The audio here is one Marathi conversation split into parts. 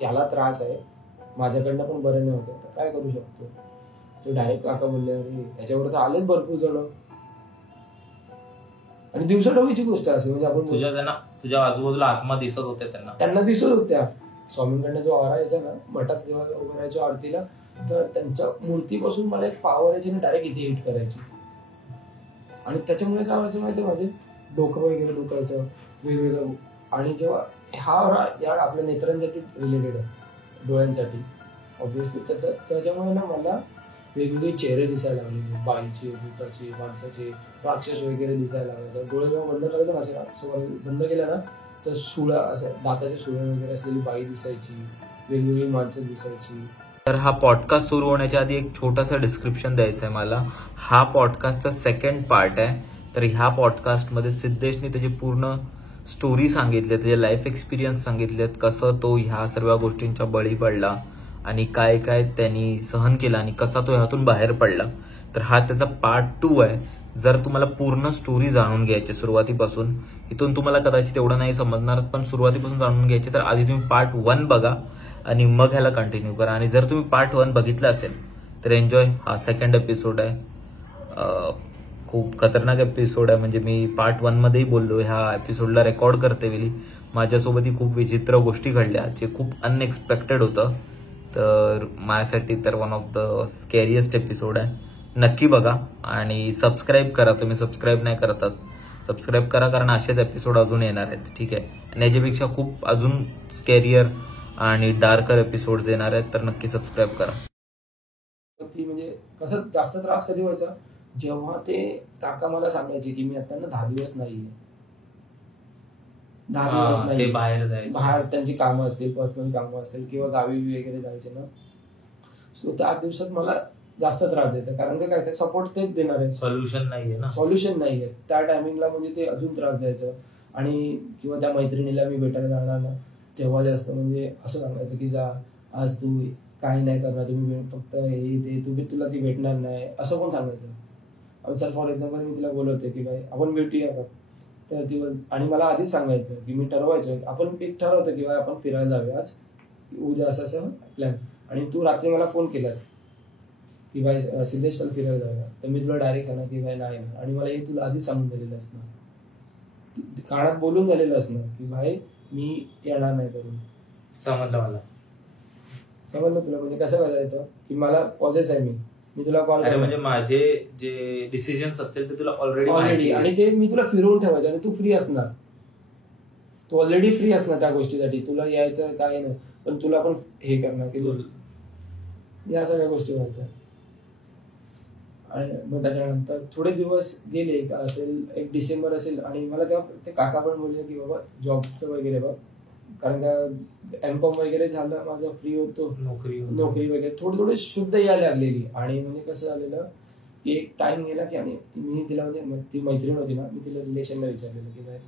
याला त्रास आहे, माझ्याकडनं पण बरं नाही होतं, तर काय करू शकतो. तो डायरेक्ट काका बोलले, अरे याच्यावर तर आलेच भरपूर जण. आणि दिवसाढवळीची गोष्ट असेल, म्हणजे आपण तुझ्या आजूबाजूला आत्मा दिसत होते त्यांना दिसत होत्या. स्वामींकडनं जो आरा यायचा ना, मठात जेव्हा उभं राहायचो आरतीला, तर त्यांच्या मूर्तीपासून मला एक पावर यायची ना, डायरेक्ट इथे हिट करायची. आणि त्याच्यामुळे काय व्हायचं माहिती, माझे डोकं वगैरे दुखायचं वेगवेगळं. आणि जेव्हा हा या आपल्या नेत्रांसाठी रिलेटेड आहे, डोळ्यांसाठी ऑब्विसली, तर त्याच्यामुळे ना मला वेगवेगळे चेहरे दिसायला लागले, बाईचे, भूताचे, माणसाचे, राक्षस वगैरे दिसायला लागले. डोळे जेव्हा बंद करायचं ना, असं बंद केलं ना, तर सुळा, असं दाताचे सुळे वगैरे असलेली बाई दिसायची, वेगवेगळी माणसं दिसायची. तर हा पॉडकास्ट सुरू होण्याच्या आधी एक छोटासा डिस्क्रिप्शन द्यायचं आहे मला. हा पॉडकास्टचा सेकंड पार्ट आहे. तर ह्या पॉडकास्टमध्ये सिद्धेशने त्याची पूर्ण स्टोरी सांगितली, त्याचे लाईफ एक्सपिरियन्स सांगितलेत, कसं तो ह्या सर्व गोष्टींच्या बळी पडला आणि काय काय त्यांनी सहन केलं आणि कसा तो ह्यातून बाहेर पडला. तर हा त्याचा पार्ट 2 आहे. जर तुम्हाला पूर्ण स्टोरी जाणून घ्यायची सुरुवातीपासून, इथून तुम्हाला कदाचित एवढं नाही समजणार, पण सुरुवातीपासून जाणून घ्यायची, तर आधी तुम्ही पार्ट 1 बघा आणि मग ह्याला कंटिन्यू करा. आणि जर तुम्ही पार्ट 1 बघितलं असेल तर एन्जॉय. हा सेकंड एपिसोड आहे, खूप खतरनाक एपिसोड आहे. म्हणजे मी पार्ट 1 मध्येही बोललो, ह्या एपिसोडला रेकॉर्ड करते वेळी माझ्यासोबतही खूप विचित्र गोष्टी घडल्या, जे खूप अनएक्सपेक्टेड होतं. तर माझ्यासाठी तर वन ऑफ द स्कॅरियस्ट एपिसोड आहे. नक्की बघा आणि सबस्क्राईब करा. तुम्ही सबस्क्राईब नाही करतात, सबस्क्राईब करा, कारण असेच एपिसोड अजून येणार आहेत. ठीक आहे, आणि याच्यापेक्षा खूप अजून स्कॅरियर आणि डार्कर एपिसोड्स येणार आहेत, तर नक्की सबस्क्राईब करा. म्हणजे कसं जास्त त्रास कधी व्हायचा, जेव्हा ते काका मला सांगायचे की मी आता 10 दिवस नाहीये, 10 दिवस नाही, बाहेर त्यांची कामं असतील, पर्सनल कामं असतील किंवा गावी वगैरे जायचे ना, सो त्या दिवसात मला जास्त त्रास द्यायचा. कारण काय काय सपोर्ट तेच देणार आहे, सोल्युशन नाहीये त्या टायमिंगला. म्हणजे ते अजून त्रास द्यायचं. आणि किंवा त्या मैत्रिणीला मी भेटायला जाणार ना, तेव्हा जास्त म्हणजे असं सांगायचं की जा, आज तू काही नाही करणार, तुम्ही फक्त हे ते, तुला ती भेटणार नाही, असं पण सांगायचं. सर फॉर एक्झाम्पल मी तिला बोलवते की बाई आपण भेटूया का, तर ती आणि मला आधीच सांगायचं की मी ठरवायचो, आपण एक ठरवतो की बाई आपण फिरायला जाऊया आज, उद्या असं प्लॅन. आणि तू रात्री मला फोन केलास की बाई सिद्धेश चल फिरायला जाऊया, तर मी तुला डायरेक्ट सांगणार की बाई नाही. आणि मला हे तुला आधीच सांगून दिलेलं असणार, कानात बोलून झालेलं असणार की भाई मी येणार नाही करून. समजलं तुला? म्हणजे कसं करायचं की मला पॉझेस आहे, मी तुला कॉल करतो, म्हणजे माझे जे डिसिजन्स असतील ते तुला ऑलरेडी, आणि ते मी तुला फिरवून ठेवायचं. आणि तू फ्री असणार, तू ऑलरेडी फ्री असणार त्या गोष्टीसाठी, तुला यायचं काय नाही, पण तुला पण हे करणार की या सगळ्या गोष्टी व्हायच्या. आणि मग त्याच्यानंतर थोडे दिवस गेले, असेल एक डिसेंबर असेल, आणि मला तेव्हा ते काका पण बोलले की बाबा जॉबचं वगैरे बघ, कारण का एमकॉम वगैरे झालं माझं, फ्री होतो, नोकरी वगैरे थोडी शुद्ध यायला लागलेली. आणि म्हणजे कसं झालेलं की एक टाइम गेला की, आणि मी तिला, म्हणजे ती मैत्रीण होती ना, मी तिला रिलेशनला विचारलेलं की बाय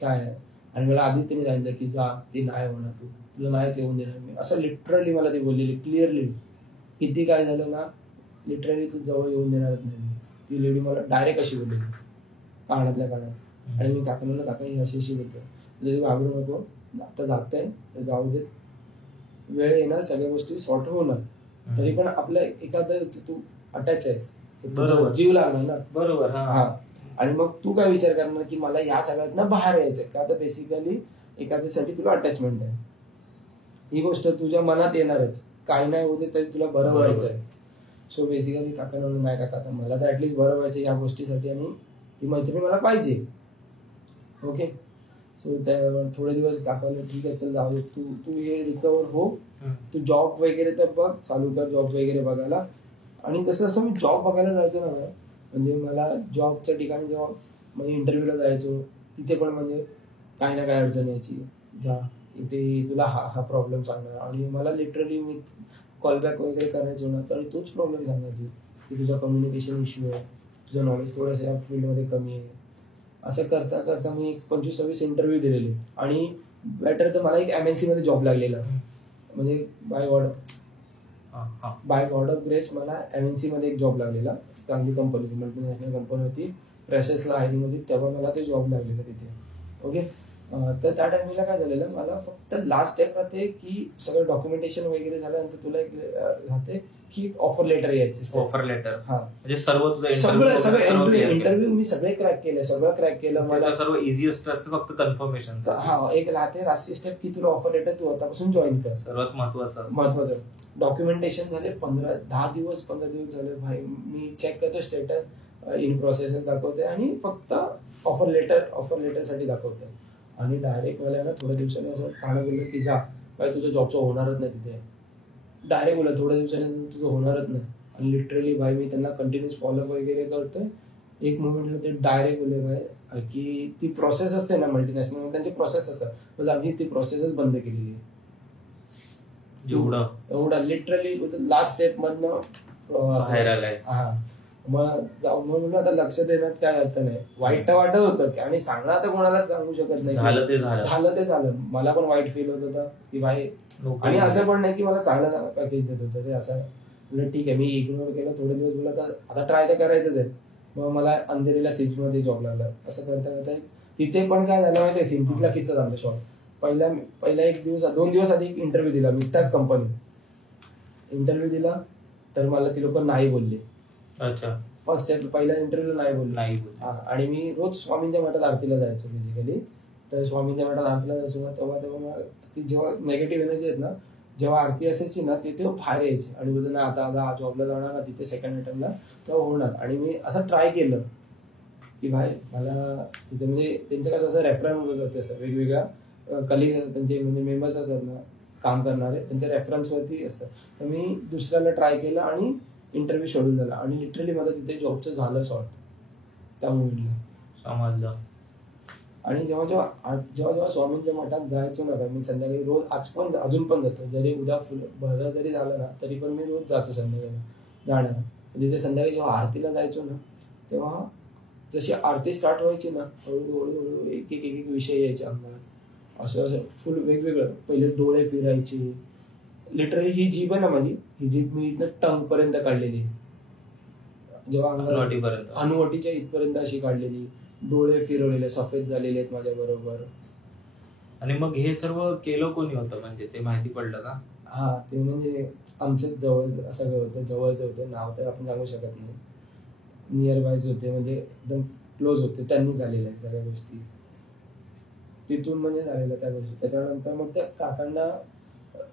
काय आहे, आणि मला आधी तिने सांगितलं की जा, ती नाही होणार, तुला नाही येऊन देणार मी, असं लिटरली मला ती बोललेली क्लिअरली. किती काय झालं ना, लिटरली तू जवळ येऊन देणारच नाही. ती लेडी मला डायरेक्ट अशी बोलली, कानातल्या कानात. आणि मी काका म्हणलं, काका ही अशी बोलतो, तुझं घाबरू नको, आता जातंय तर जाऊ देत, वेळ येणार, सगळ्या गोष्टी सॉर्ट होणार. तरी पण आपलं एखादं तू अटॅच आहेस, जीव लागणार ना. बरोबर. हा. आणि मग तू काय विचार करणार की मला या सगळ्यात बाहेर यायचंय का, तर बेसिकली एखाद्यासाठी तुला अटॅचमेंट आहे, ही गोष्ट तुझ्या मनात येणारच, काही नाही होते तरी तुला बरं व्हायचंय. सो बेसिकली काका म्हणून नाही, काका आता मला तर ऍटलीस्ट बरं व्हायचं या गोष्टीसाठी, आणि ती मैत्रीण मला पाहिजे. ओके. सो त्या थोडे दिवस काकाला ठीक आहे चल जाऊ दे, तू हे रिकवर हो, तू जॉब वगैरे तर बघ, चालू कर जॉब वगैरे बघायला. आणि जसं मी जॉब बघायला जायचो ना, म्हणजे मला जॉबच्या ठिकाणी जेव्हा म्हणजे इंटरव्ह्यूला जायचो, तिथे पण म्हणजे काही ना काही अडचण यायची, जा इथे तुला हा प्रॉब्लेम सांगणार. आणि मला लिटरली मी कॉलबॅक वगैरे करायचो ना, तर तोच प्रॉब्लेम सांगायची की तुझा कम्युनिकेशन इश्यू आहे, तुझं नॉलेज थोडंसं या फील्डमध्ये कमी आहे. असं करता करता मी 25-26 इंटरव्ह्यू दिलेले, आणि बेटर तर मला एक MNC मध्ये जॉब लागलेला, म्हणजे बाय गॉड ऑफ ग्रेस मला MNC मध्ये एक जॉब लागलेला, चांगली कंपनी होती, मल्टीनॅशनल कंपनी होती, फ्रेशर्सला हायरिंग होती, तेव्हा मला ते जॉब लागलेलं तिथे. ओके. तर त्या टायमिंगला काय झालेलं, मला फक्त लास्ट स्टेप राहते की सगळं डॉक्युमेंटेशन वगैरे झाल्यानंतर तुला एक राहते की ऑफर लेटर यायची. ऑफर लेटर हा, म्हणजे सर्व तुझं सगळं इंटरव्ह्यू मी सगळे क्रॅक केले, सगळं क्रॅक केलं. मला सर्व इझिएस्ट फक्त कन्फर्मेशन. हा, एक राहते राष्ट्रीय स्टेप की तुला ऑफर लेटर तू आतापासून जॉईन कर, सर्वात महत्वाचं. डॉक्युमेंटेशन झाले 15 दिवस झाले भाई. मी चेक करतो स्टेटस, इन प्रोसेस दाखवते आणि फक्त ऑफर लेटर साठी दाखवते. आणि डायरेक्ट मला ना थोड्या दिवसांनी असं काढं बोललं की जा भाई, तुझं जॉबचं होणारच नाही तिथे. डायरेक्ट बोला थोड्या दिवसांनी तुझं होणारच नाही. आणि लिटरली भाई मी त्यांना कंटिन्युअस फॉलोअप वगैरे करतोय. एक मोमेंटला ते डायरेक्ट बोलले भाई की ती प्रोसेस असते ना मल्टीनॅशनल, त्यांची प्रोसेस असतात, म्हणजे आम्ही ती प्रोसेसच बंद केलेली आहे. एवढा लिटरली लास्ट स्टेप मधनं बाहेर आलाय. हा, म्हणून आता लक्ष देण्यात काय अर्थ नाही. वाईट वाटत होतं आणि सांगणं आता कोणाला सांगू शकत नाही. झालं ते झालं. मला पण वाईट फील होत होतं की भाई, आणि असं पण नाही की मला चांगलं पॅकेज देत होतं ते. असं ठीक आहे, मी इग्नोर केलं थोडे दिवस, बोलत आता ट्राय तर करायचंच आहे. मग मला अंधेरीला सिम्स मध्ये जॉब लागला. असं करता करता तिथे पण काय झालं माहिती, सिम्पीतला किस्सा सांगतो शॉर्ट. पहिला 2 दिवस आधी इंटरव्ह्यू दिला मी त्याच कंपनीत. इंटरव्ह्यू दिला तर मला ती लोक नाही बोलले. अच्छा, फर्स्ट स्टेप पहिल्या इंटरव्ह्यू नाही बोलले. आणि मी रोज स्वामींच्या मठात आरतीला जायचो बेसिकली. तर स्वामींच्या मठात आरतीला जायचो तेव्हा ती जेव्हा निगेटिव्ह एनर्जी आहेत ना, जेव्हा आरती असायची ना तिथे बाहेर यायची आणि बोलतो ना आता जॉबला जाणार ना तिथे सेकंड अटेम्प्टला तेव्हा होणार. आणि मी असं ट्राय केलं की भाई मला तिथे, म्हणजे त्यांचं कसं असं रेफरन्स होते, असं वेगवेगळ्या कलिग्स असतात त्यांचे, म्हणजे मेंबर्स असतात ना काम करणारे, त्यांच्या रेफरन्सवरती असतात. तर मी दुसऱ्याला ट्राय केलं आणि इंटरव्ह्यू शेड्यूल झाला. आणि लिटरली मला तिथे जॉबचं झालं सॉर्ट त्या मुलीला समजलं. आणि जेव्हा स्वामींच्या मठात जायचो ना, मी संध्याकाळी रोज अजून पण जातो. जरी उद्या भरं जरी झालं ना तरी पण मी रोज जातो संध्याकाळी जाणार. तिथे संध्याकाळी जेव्हा आरतीला जायचो ना, तेव्हा जशी आरती स्टार्ट व्हायची ना, हळूहळू एक एक विषय यायचे अंगात. असं फुल वेगवेगळं. पहिले डोळे फिरायचे. लिटरली ही जीभ आहे ना माझी, ही जीभ मी इथं टंग पर्यंत काढलेली, जेव्हा अनुवटीच्या इथपर्यंत अशी काढलेली. डोळे फिरवलेले, सफेद झालेले आहेत माझ्या बरोबर. आणि मग हे सर्व केलं कोणी होतं, म्हणजे ते माहिती पडलं का? हा, ते म्हणजे आमच्याच जवळ सगळं होतं, जवळच होतं. नाव तर आपण सांगू शकत नाही. नियर बायच होते, म्हणजे एकदम क्लोज होते. त्यांनी झालेल्या आहेत सगळ्या गोष्टी तिथून, म्हणजे झालेल्या त्या गोष्टी. त्याच्यानंतर मग त्या काकांना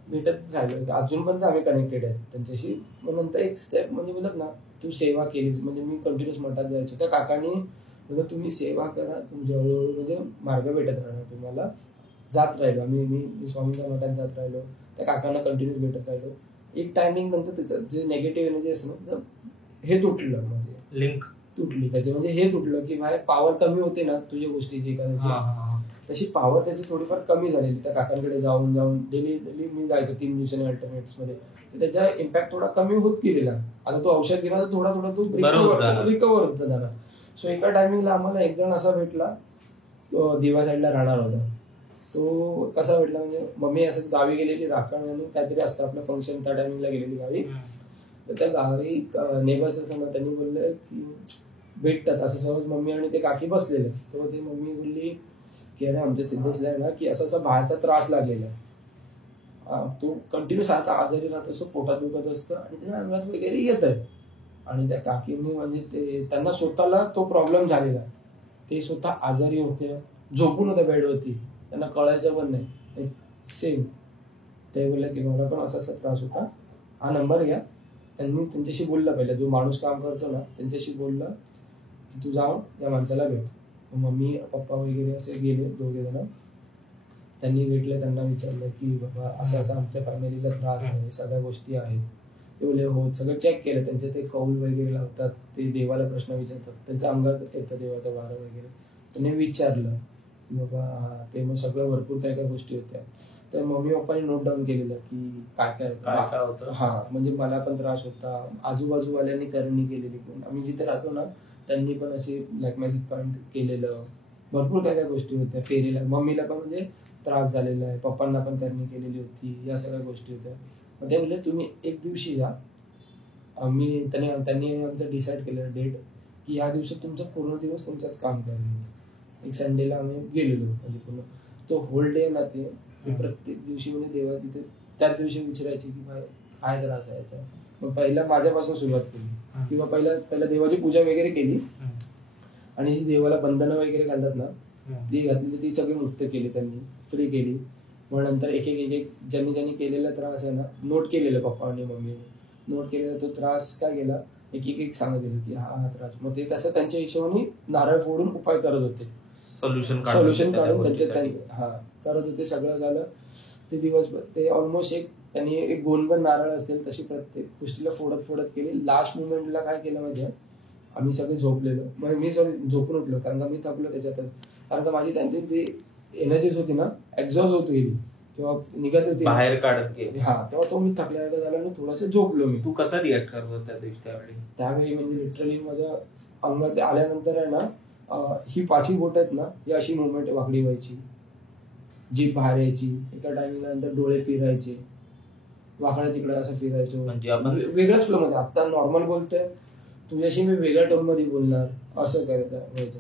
भेटत राहिलो, अजूनपर्यंत आम्ही कनेक्टेड आहेत त्यांच्याशी. मग नंतर एक स्टेप म्हणजे बोलत ना, तू सेवा केलीस, म्हणजे मी कंटिन्युअस मठात जायचो. त्या काकांनी म्हणजे तुम्ही सेवा करा, तुमच्या हळूहळू म्हणजे मार्ग भेटत राहणार तुम्हाला. जात राहिलो मी स्वामींच्या मठात जात राहिलो, त्या काकांना कंटिन्युअस भेटत राहिलो. एक टायमिंग नंतर त्याचं जे निगेटिव्ह एनर्जी असतं ना, हे तुटलं, म्हणजे लिंक तुटली त्याची. म्हणजे हे तुटलं की भाई पॉवर कमी होते ना तुझ्या गोष्टीची एखाद्याची, तशी पॉवर त्याची थोडीफार कमी झालेली. त्या काकांकडे जाऊन डेली मी जायचो 3 दिवसांनी अल्टरनेट्स मध्ये. तर त्याचा इम्पॅक्ट थोडा कमी होत गेलेला. आता तो औषध घेणार तर थोडा तो रिकवर होत जाणार. सो एका टायमिंगला आम्हाला एक जण असा भेटला, तो दिवा साईडला राहणार होता. तो कसा भेटला म्हणजे, मम्मी असंच गावी गेलेली, राखण आणि काहीतरी असतं आपलं फंक्शन, त्या टायमिंगला गेलेली गावी. तर त्या गावी नेबर्स असताना त्यांनी बोलले की भेटतात असं सहज. मम्मी आणि ते काकी बसलेले. तेव्हा ती मम्मी बोलली की अरे आमच्या सिद्धेशला आहे ना की असा बाहेरचा त्रास लागलेला आहे. तो कंटिन्यू सारखा आजारी राहत असतो, पोटात दुखत असतं आणि त्याच्या अंगात वगैरे येत आहे. आणि त्या काकींनी म्हणजे त्यांना स्वतःला तो प्रॉब्लेम झालेला. ते स्वतः आजारी होते, झोपून होत्या बेडवरती, त्यांना कळायचं पण नाही. सेम ते बोलले की मला पण असा त्रास होता, हा नंबर घ्या. त्यांनी त्यांच्याशी बोलला, पहिला जो माणूस काम करतो ना त्यांच्याशी बोलला की तू जाऊन या माणसाला भेट. मम्मी पप्पा वगैरे असे गेले, 2 जण. त्यांनी भेटले, त्यांना विचारलं की बाबा असं असं आमच्या फॅमिलीला त्रास आहे, सगळ्या गोष्टी आहेत. ते बोलले हो. सगळं चेक केलं, त्यांचे ते कौल वगैरे लावतात, ते देवाला प्रश्न विचारतात, त्यांच्या अंगात येतं देवाचा वारा वगैरे. त्यांनी विचारलं की बाबा हा, ते मग सगळं भरपूर काय काय गोष्टी होत्या. तर मम्मी पप्पांनी नोट डाऊन केलेलं की काय काय होतं. हा, म्हणजे मला पण त्रास होता, आजूबाजूवाल्यांनी करणी केलेली, आम्ही जिथे राहतो ना त्यांनी पण असे ब्लॅक मॅजिक पॉईंट केलेलं, भरपूर काय काय गोष्टी होत्या. फेरीला मम्मीला पण म्हणजे त्रास झालेला आहे, पप्पांना पण करणी केलेली होती, या सगळ्या गोष्टी होत्या. मग ते बोलले तुम्ही एक दिवशी या. त्यांनी आमचं डिसाईड केलं डेट की या दिवशी तुमचा पूर्ण दिवस तुमचंच काम करेल. एक संडेला आम्ही गेलेलो, म्हणजे पूर्ण तो होल डे ना ते प्रत्येक दिवशी म्हणजे देवा तिथे त्याच दिवशी विचारायची की भाई काय त्रास आहे याचा. मग पहिला माझ्यापासून सुरुवात केली किंवा पहिला देवाची पूजा वगैरे केली आणि जी देवाला बंधनं वगैरे घालतात ना ती घातली ती सगळी मुक्त केली त्यांनी, फ्री केली. मग नंतर एक एक ज्यांनी ज्यांनी केलेला त्रास आहे ना नोट केलेला पप्पा आणि मम्मीने नोट केलेला तो त्रास काय केला एक सांगत गेलं की हा त्रास. मग ते तसं त्यांच्या हिशोबाने नारळ फोडून उपाय करत होते, सोल्युशन काढून हा करत होते. सगळं झालं ते दिवसभर ते ऑलमोस्ट त्यांनी एक गोलभर नारळ असेल तशी प्रत्येक गोष्टीला फोडत केली. लास्ट मुमेंटला काय केलं माहिती आम्ही सगळे झोपलेलो, मग मी झोपून उठलो कारण का मी थकलो त्याच्यातच. कारण का माझी त्यांची जी एनर्जीज होती ना एक्झॉस्ट होत गेली तेव्हा निघत होती बाहेर काढत गेली. हा तेव्हा तो मी थकल्यासारखं झाला आणि थोडंसं झोपलो मी. तू कसा रिॲक्ट करत होता त्या दिवशी त्यावेळी म्हणजे लिटरली माझ्या अंगात आल्यानंतर आहे ना ही 5 बोट आहेत ना ही अशी मुवमेंट वाकडी व्हायची, जीभ बाहेर यायची, एका टाइमिंग नंतर डोळे फिरायचे, वाकडे तिकडे असं फिरायचो. म्हणजे आपण वेगळ्याच फ्लो मध्ये आता नॉर्मल बोलतोय तुझ्याशी मी वेगळ्या टोन मध्ये बोलणार असं व्हायचं.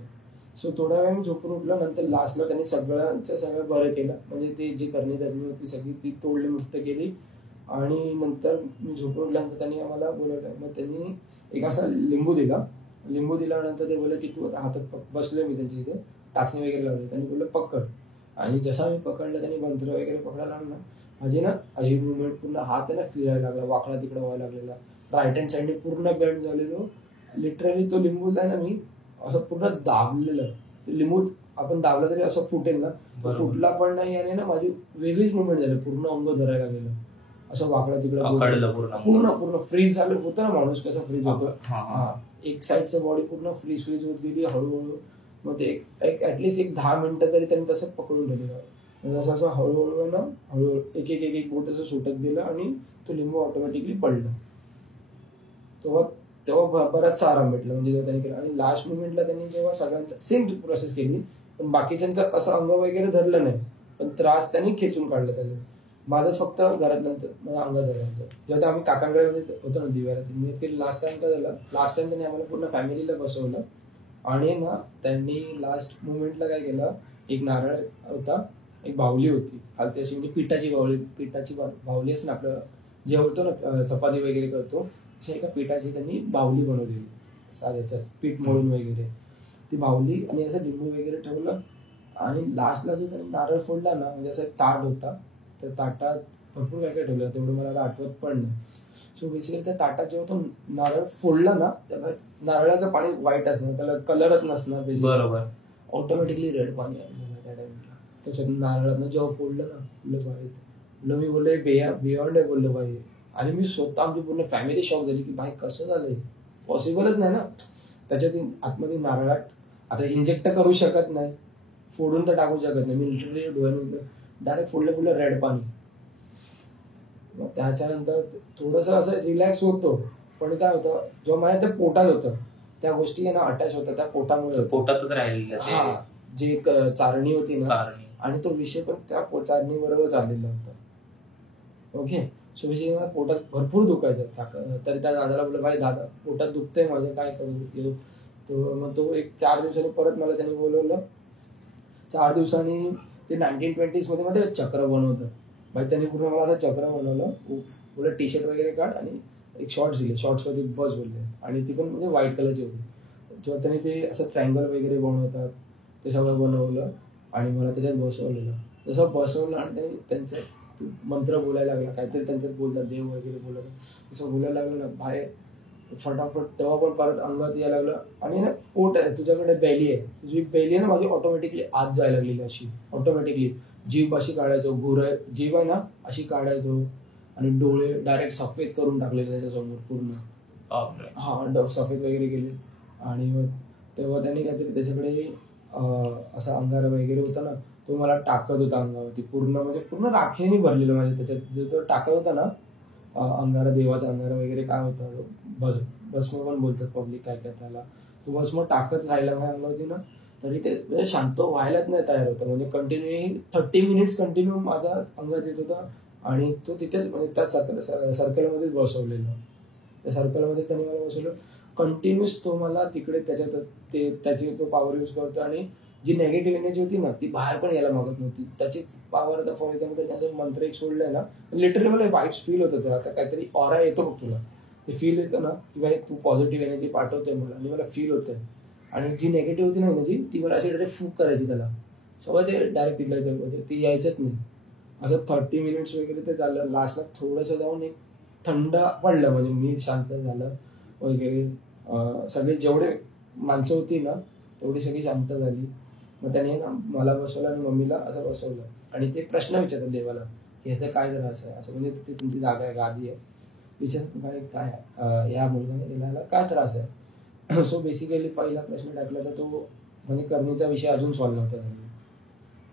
सो थोड्या वेळ मी झोपून उठलो. नंतर लास्टला त्यांनी सगळं बरं केलं, म्हणजे ते जी करणी होती सगळी ती तोडली मुक्त केली. आणि नंतर मी झोपून उठल्यानंतर त्यांनी आम्हाला बोलवलं. मग त्यांनी एक असा लिंबू दिल्यानंतर ते बोलले की तू आता हातात बसलोय मी त्यांच्या इथे टाचणी वगैरे लावली. त्यांनी बोललं पकड. आणि जसा मी पकडलं त्यांनी मंत्र वगैरे पकडायला लागला माझी ना अशी मुवमेंट पूर्ण हात आहे ना फिरायला लागला, वाकडा तिकडं व्हायला लागलेला, राईट हँड साईडने पूर्ण बेंड झालेलो. लिटरली तो लिंबूला ना मी असं पूर्ण दाबलेलं. लिंबू आपण दाबला तरी असं फुटेल ना, फुटला पण नाही. आणि ना माझी वेगळीच मुवमेंट झाली, पूर्ण अंग धरायला गेलं, असं वाकडा तिकडं पूर्ण फ्रीज झालं होतं ना. माणूस कसं फ्रीज होतो एक साईडचं बॉडी पूर्ण फ्रीज होत गेली हळूहळू. मग ते ऍटलिस्ट 10 मिनिटं तरी त्यांनी तसं पकडून ठेवलं. जसं असं हळूहळू ना हळूहळू एक बोट असं सुटत गेलं आणि तो लिंबू ऑटोमॅटिकली पडला. तेव्हा बराचसा आराम भेटला म्हणजे जेव्हा त्यांनी केलं. आणि लास्ट मुमेंटला त्यांनी जेव्हा सगळ्यांचा सेम प्रोसेस केली पण बाकीच्यांचं असं अंग वगैरे धरलं नाही, पण त्रास त्यांनी खेचून काढला त्याचा. माझंच फक्त घरातल्यानंतर माझ्या अंग धरायचं. जेव्हा आम्ही काकांकडे होतो ना दिव्याला मी लास्ट टाइम काय झालं, लास्ट टाइम त्यांनी आम्हाला पूर्ण फॅमिलीला बसवलं. आणि ना त्यांनी लास्ट मुमेंटला काय केलं, एक नारळ होता, एक बाहुली होती खालती अशी म्हणजे पिठाची बाहुली असं ना आपलं जेवतो ना चपाती वगैरे करतो अशा एका पिठाची त्यांनी बाहुली बनवलेली साध्याच्यात पीठ मळून वगैरे ती बाहुली. आणि असं लिंबू वगैरे ठेवलं. आणि लास्टला जो त्यांनी नारळ फोडला ना म्हणजे असं एक ताट होता, त्या ताटात भरपूर काय काय ठेवलं तेवढं मला आता आठवत पण नाही. सो बेसिकली त्या ताटात जेव्हा तो नारळ फोडला ना तेव्हा नारळाचं पाणी व्हाईट असणार, त्याला कलरच नसणार बरोबर, ऑटोमॅटिकली रेड पाणी आलं त्या टाइमला. त्याच्यात नारळानं जेव्हा फोडलं ना मी बोललो बियॉन्ड आहे बोललो भाई. आणि मी स्वतः आमची पूर्ण फॅमिली शॉक झाली की भाई कसं झालंय, पॉसिबलच नाही ना. त्याच्यात आतमध्ये नारळात आता इंजेक्ट तर करू शकत नाही, फोडून तर टाकू शकत नाही. मी लिटरली डोळ्यानं डायरेक्ट फोडलं रेड पाणी. मग त्याच्यानंतर थोडंसं असं रिलॅक्स होतो. पण काय होतं जेव्हा माझ्या त्या पोटात होतं त्या गोष्टी ना अटॅच होतात त्या पोटामुळे, पोटातच राहिलेलं हा जे चारणी होती ना आणि तो विषय पण त्या चारणी बरोबर चाललेला होता. ओके सो विषय पोटात भरपूर दुखायचं. तरी त्या दादाला बोललं भाई दादा पोटात दुखतंय माझं काय करू. मग तो एक 4 दिवसांनी परत मला त्यांनी बोलवलं. 4 दिवसांनी ते 1920s मध्ये चक्र बनवतं भाई. त्यांनी पूर्ण मला असं चक्र बनवलं. बोललं टी शर्ट वगैरे काढ आणि एक शॉर्ट्स दिले, शॉर्ट्समध्ये बस बोलले. आणि ती पण म्हणजे व्हाईट कलरची होती. जेव्हा त्यांनी ते असं ट्रायंगल वगैरे बनवतात ते सगळं बनवलं आणि मला त्याच्यात बसवलेलं. जसं बसवलं आणि त्यांनी त्यांचं मंत्र बोलायला लागला, काहीतरी त्यांच्यात बोलतात देव वगैरे बोलत तसं बोलायला लागलं ना बाहेर फटाफट. तेव्हा पण परत अंगात यायला लागलं. आणि ना पोट आहे तुझ्याकडे बेली आहे, तुझी बेली आहे ना माझी ऑटोमॅटिकली आत जायला लागलेली अशी ऑटोमॅटिकली. जीभ अशी काढायचो, जीभ आहे ना अशी काढायचो आणि डोळे डायरेक्ट सफेद करून टाकलेले त्याच्यासमोर पूर्ण. हा सफेद वगैरे केले. आणि मग तेव्हा त्यांनी काहीतरी त्याच्याकडे असा अंगारा वगैरे होता ना तो मला टाकत होता अंगावरती पूर्ण, म्हणजे पूर्ण राखेने भरलेलं माझ्या त्याच्यात. जो तो टाकत होता ना अंगारा, देवाचा अंगारा वगैरे काय होता भस्म पण बोलतात पब्लिक काय काय त्याला. तो भस्म टाकत राहिला माझ्या अंगावरती ना तरी ते म्हणजे शांत व्हायलाच नाही तयार होतं. म्हणजे कंटिन्यू 30 मिनिट्स कंटिन्यू माझ्या अंगात येत होता. आणि तो तिथेच म्हणजे त्याच सर्कलमध्येच बसवलेलं. त्या सर्कलमध्ये त्यांनी मला बसवलं कंटिन्यूस. तो मला तिकडे त्याच्यात त्याची तो पॉवर यूज करतो आणि जी नेगेटिव्ह एनर्जी होती ना ती बाहेर पण यायला मागत नव्हती. त्याची पॉवर, आता फॉर एक्झाम्पल त्यांनी असं मंत्र एक सोडलंय ना, लिटरली मला वाईब्स फील होत होतं. आता काहीतरी ऑरा येतो बघ तुला, ते फील येतं ना की भाई तू पॉझिटिव्ह एनर्जी पाठवतोय मला आणि मला फील होतंय. आणि जी नेगेटिव्ह होती ना एनर्जी ती मला अशी डायरेक्ट फूक करायची त्याला, सगळं ते डायरेक्ट तिथल्या म्हणजे ती यायचंच नाही. असं 30 मिनिट्स वगैरे ते झालं. लास्टला थोडंसं जाऊन एक थंड पडलं, म्हणजे मी शांत झालं वगैरे. सगळे जेवढे माणसं होती ना तेवढी सगळी शांत झाली. मग त्याने ना मला बसवलं आणि मम्मीला असं बसवलं आणि ते प्रश्न विचारतात देवाला की ह्याचं काय त्रास आहे, असं म्हणजे ते तुमची जागा आहे, गादी आहे, विचारतात भाई काय या मुलगा काय त्रास आहे. सो बेसिकली पहिला प्रश्न टाकला तर तो म्हणजे करणीचा विषय अजून सॉल्व्ह नव्हता झाला,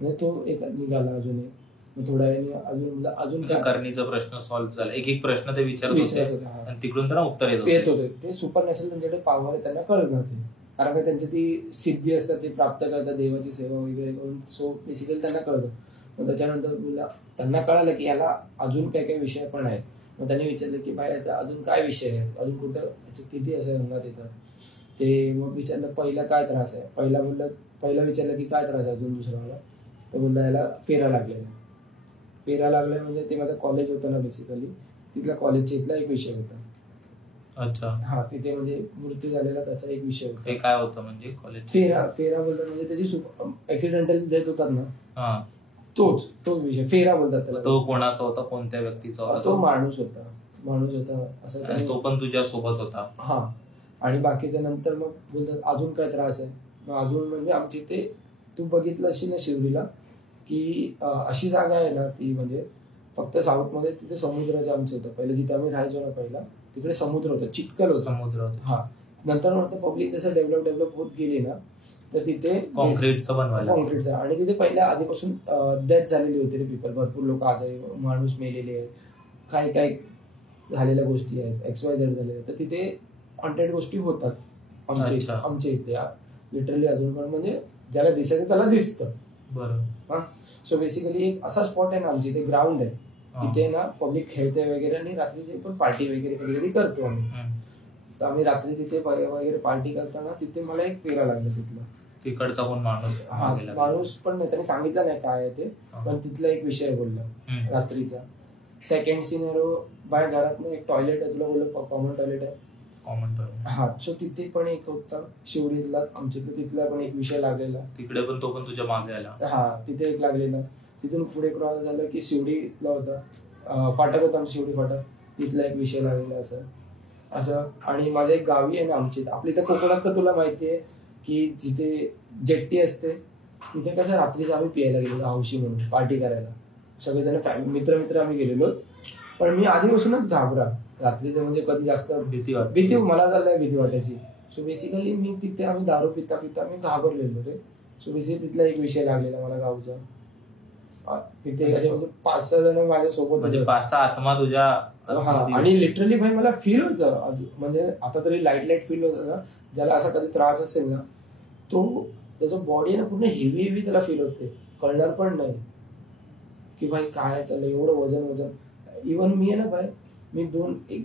म्हणजे तो एक निघाला अजून एक. मग थोड्या वेळाने अजून काय करणीचा प्रश्न सॉल्व्ह झाला. एक प्रश्न ते विचारत होते आणि तिकडून त्यांना उत्तर येत होते. ते सुपर नॅचरल त्यांच्याकडे पॉवर आहे, त्यांना कळत नव्हते कारण का त्यांची ती सिद्धी असतात, ते प्राप्त करतात देवाची सेवा वगैरे करून. सो बेसिकली त्यांना कळतं. मग त्याच्यानंतर तुला त्यांना कळालं की याला अजून काय काय विषय पण आहेत. मग त्यांनी विचारलं की बाहेर अजून काय विषय आहेत, अजून कुठं किती असं रंगात येतात. ते मग विचारलं पहिला काय त्रास आहे, पहिला विचारलं की काय त्रास आहे अजून दुसऱ्याला. तर बोलला याला फेरा लागलाय म्हणजे ते माझं कॉलेज होतं ना बेसिकली, तिथल्या कॉलेजच्या इथला एक विषय होता. अच्छा. हा, तिथे म्हणजे मृत्यू झालेला त्याचा एक विषय होता. ते काय होतं म्हणजे कॉलेज? फेरा बोलतात म्हणजे त्याची ऍक्सिडेंटल डेथ होतात ना, तोच विषय फेरा बोलतात त्याला. तो कोणाचा होता, कोणत्या व्यक्तीचा होता? तो माणूस होता असं. तो पण तुझ्या सोबत होता? हा. आणि बाकीच्या नंतर मग बोलतात अजून काय त्रास आहे. मग अजून म्हणजे आमची ते तू बघितलं असेल ना शिवरीला की अशी जागा आहे ना ती म्हणजे फक्त साऊथमध्ये, तिथे समुद्राचं आमचं होतं पहिलं जिथे आम्ही राहायचो ना, पहिला तिकडे समुद्र होतं, चिखल होतं. समुद्र. हा. नंतर पब्लिक जसं डेव्हलप होत गेली ना तर तिथे कॉन्क्रीटचं आणि तिथे पहिल्या आधीपासून डेथ झालेली होती रे पीपल, भरपूर लोक आजारी, माणूस मेलेले आहेत, काही झालेल्या गोष्टी आहेत, XYZ झालेल्या आहेत. तर तिथे हॉन्टेड गोष्टी होतात आमच्या इथे लिटरली अजून पण, म्हणजे ज्याला दिसायचं त्याला दिसतं. बरोबर. सो बेसिकली एक असा स्पॉट आहे ना आमच्या इथे, ग्राउंड आहे, तिथे ना पब्लिक खेळते वगैरे आणि रात्रीची पण पार्टी वगैरे कधी करतो आम्ही. तर आम्ही रात्री तिथे वगैरे पार्टी करताना तिथे मला एक फेरा लागला तिथला. तिकडचा कोण माणूस पण नाही, त्यांनी सांगितलं नाही काय आहे ते, पण तिथला एक विषय बोलला रात्रीचा. सेकंड सिनेरो बाहेर घरात एक टॉयलेट आहे, तुला बोललो कॉमन टॉयलेट आहे. हा. सो तिथे पण एक होता शिवडीतला आमच्या, तिथला पण एक विषय लागलेला. तिकडे पण तो पण तुझ्या मागे आला? हा, तिथे एक लागलेला. तिथून पुढे क्रॉस झालं की शिवडीला होता, फाटक होता शिवडी फाटक, तिथला एक विषय लागलेला असं. आणि माझ्या एक गावी आहे ना आमची, आपल्या इथं कोकणात तर तुला माहिती आहे की जिथे जेट्टी असते तिथे कसं रात्रीच आम्ही पियायला गेलेलो हौशी म्हणून, पार्टी करायला सगळेजण मित्र आम्ही गेलेलो. पण मी आधीपासूनच घाबरा रात्रीचं, म्हणजे कधी जास्त भीती मला झालं भीती वाटायची. सो बेसिकली मी तिथे आम्ही दारू पिता मी घाबरलेलो रे. सो बेसिकली तिथला एक विषय लागलेला मला गावचा. तिथे असे म्हणजे 5-6 जण माझ्या सोबत, म्हणजे 5-6 आत्मा तुझ्या. आणि लिटरली भाई मला फील व्हायचं, म्हणजे आता तरी लाईट फील होतं ना, ज्याला असा कधी त्रास असेल ना तो त्याचं बॉडी ना पूर्ण हेवी त्याला फील होते, कळणार पण नाही की भाई काय चाललं, एवढं वजन. इव्हन मी आहे ना भाई, मी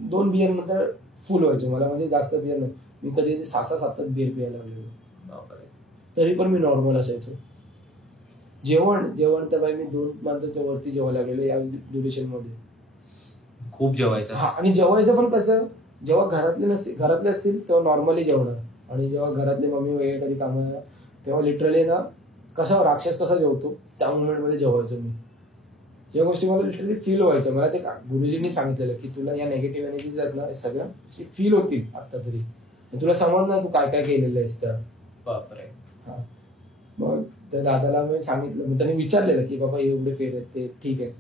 2 बियर नंतर फुल व्हायचो मला, म्हणजे जास्त बियर नाही, मी कधी 6-7 बियर प्यायला लागलेलो, तरी पण मी नॉर्मल असायचो. जेवण तर भाई मी 2 माणसाच्या वरती जेवायला लागलेलो या ड्युरेशन मध्ये, खूप जेवायचं. आणि जेवायचं पण कसं, जेव्हा घरातले असतील तेव्हा नॉर्मली जेवणार, आणि जेव्हा घरातले मम्मी वगैरे कधी कामाला तेव्हा लिटरली ना कसं राक्षस कसा जेवतो त्या मुवमेंट मध्ये जेवायचो मी. या गोष्टी मला लिटरली फील व्हायचं. मला ते गुरुजींनी सांगितलेलं की तुला या नेगेटिव्ह एनर्जीज आहेत ना सगळ्या फील होतील आता तरी, तुला समजणार तू काय काय केलेलं आहेस त्या. हा. मग त्या दादाला मी सांगितलं, मग त्यांनी विचारलेलं की बाबा एवढे फेर आहेत ते ठीक आहे.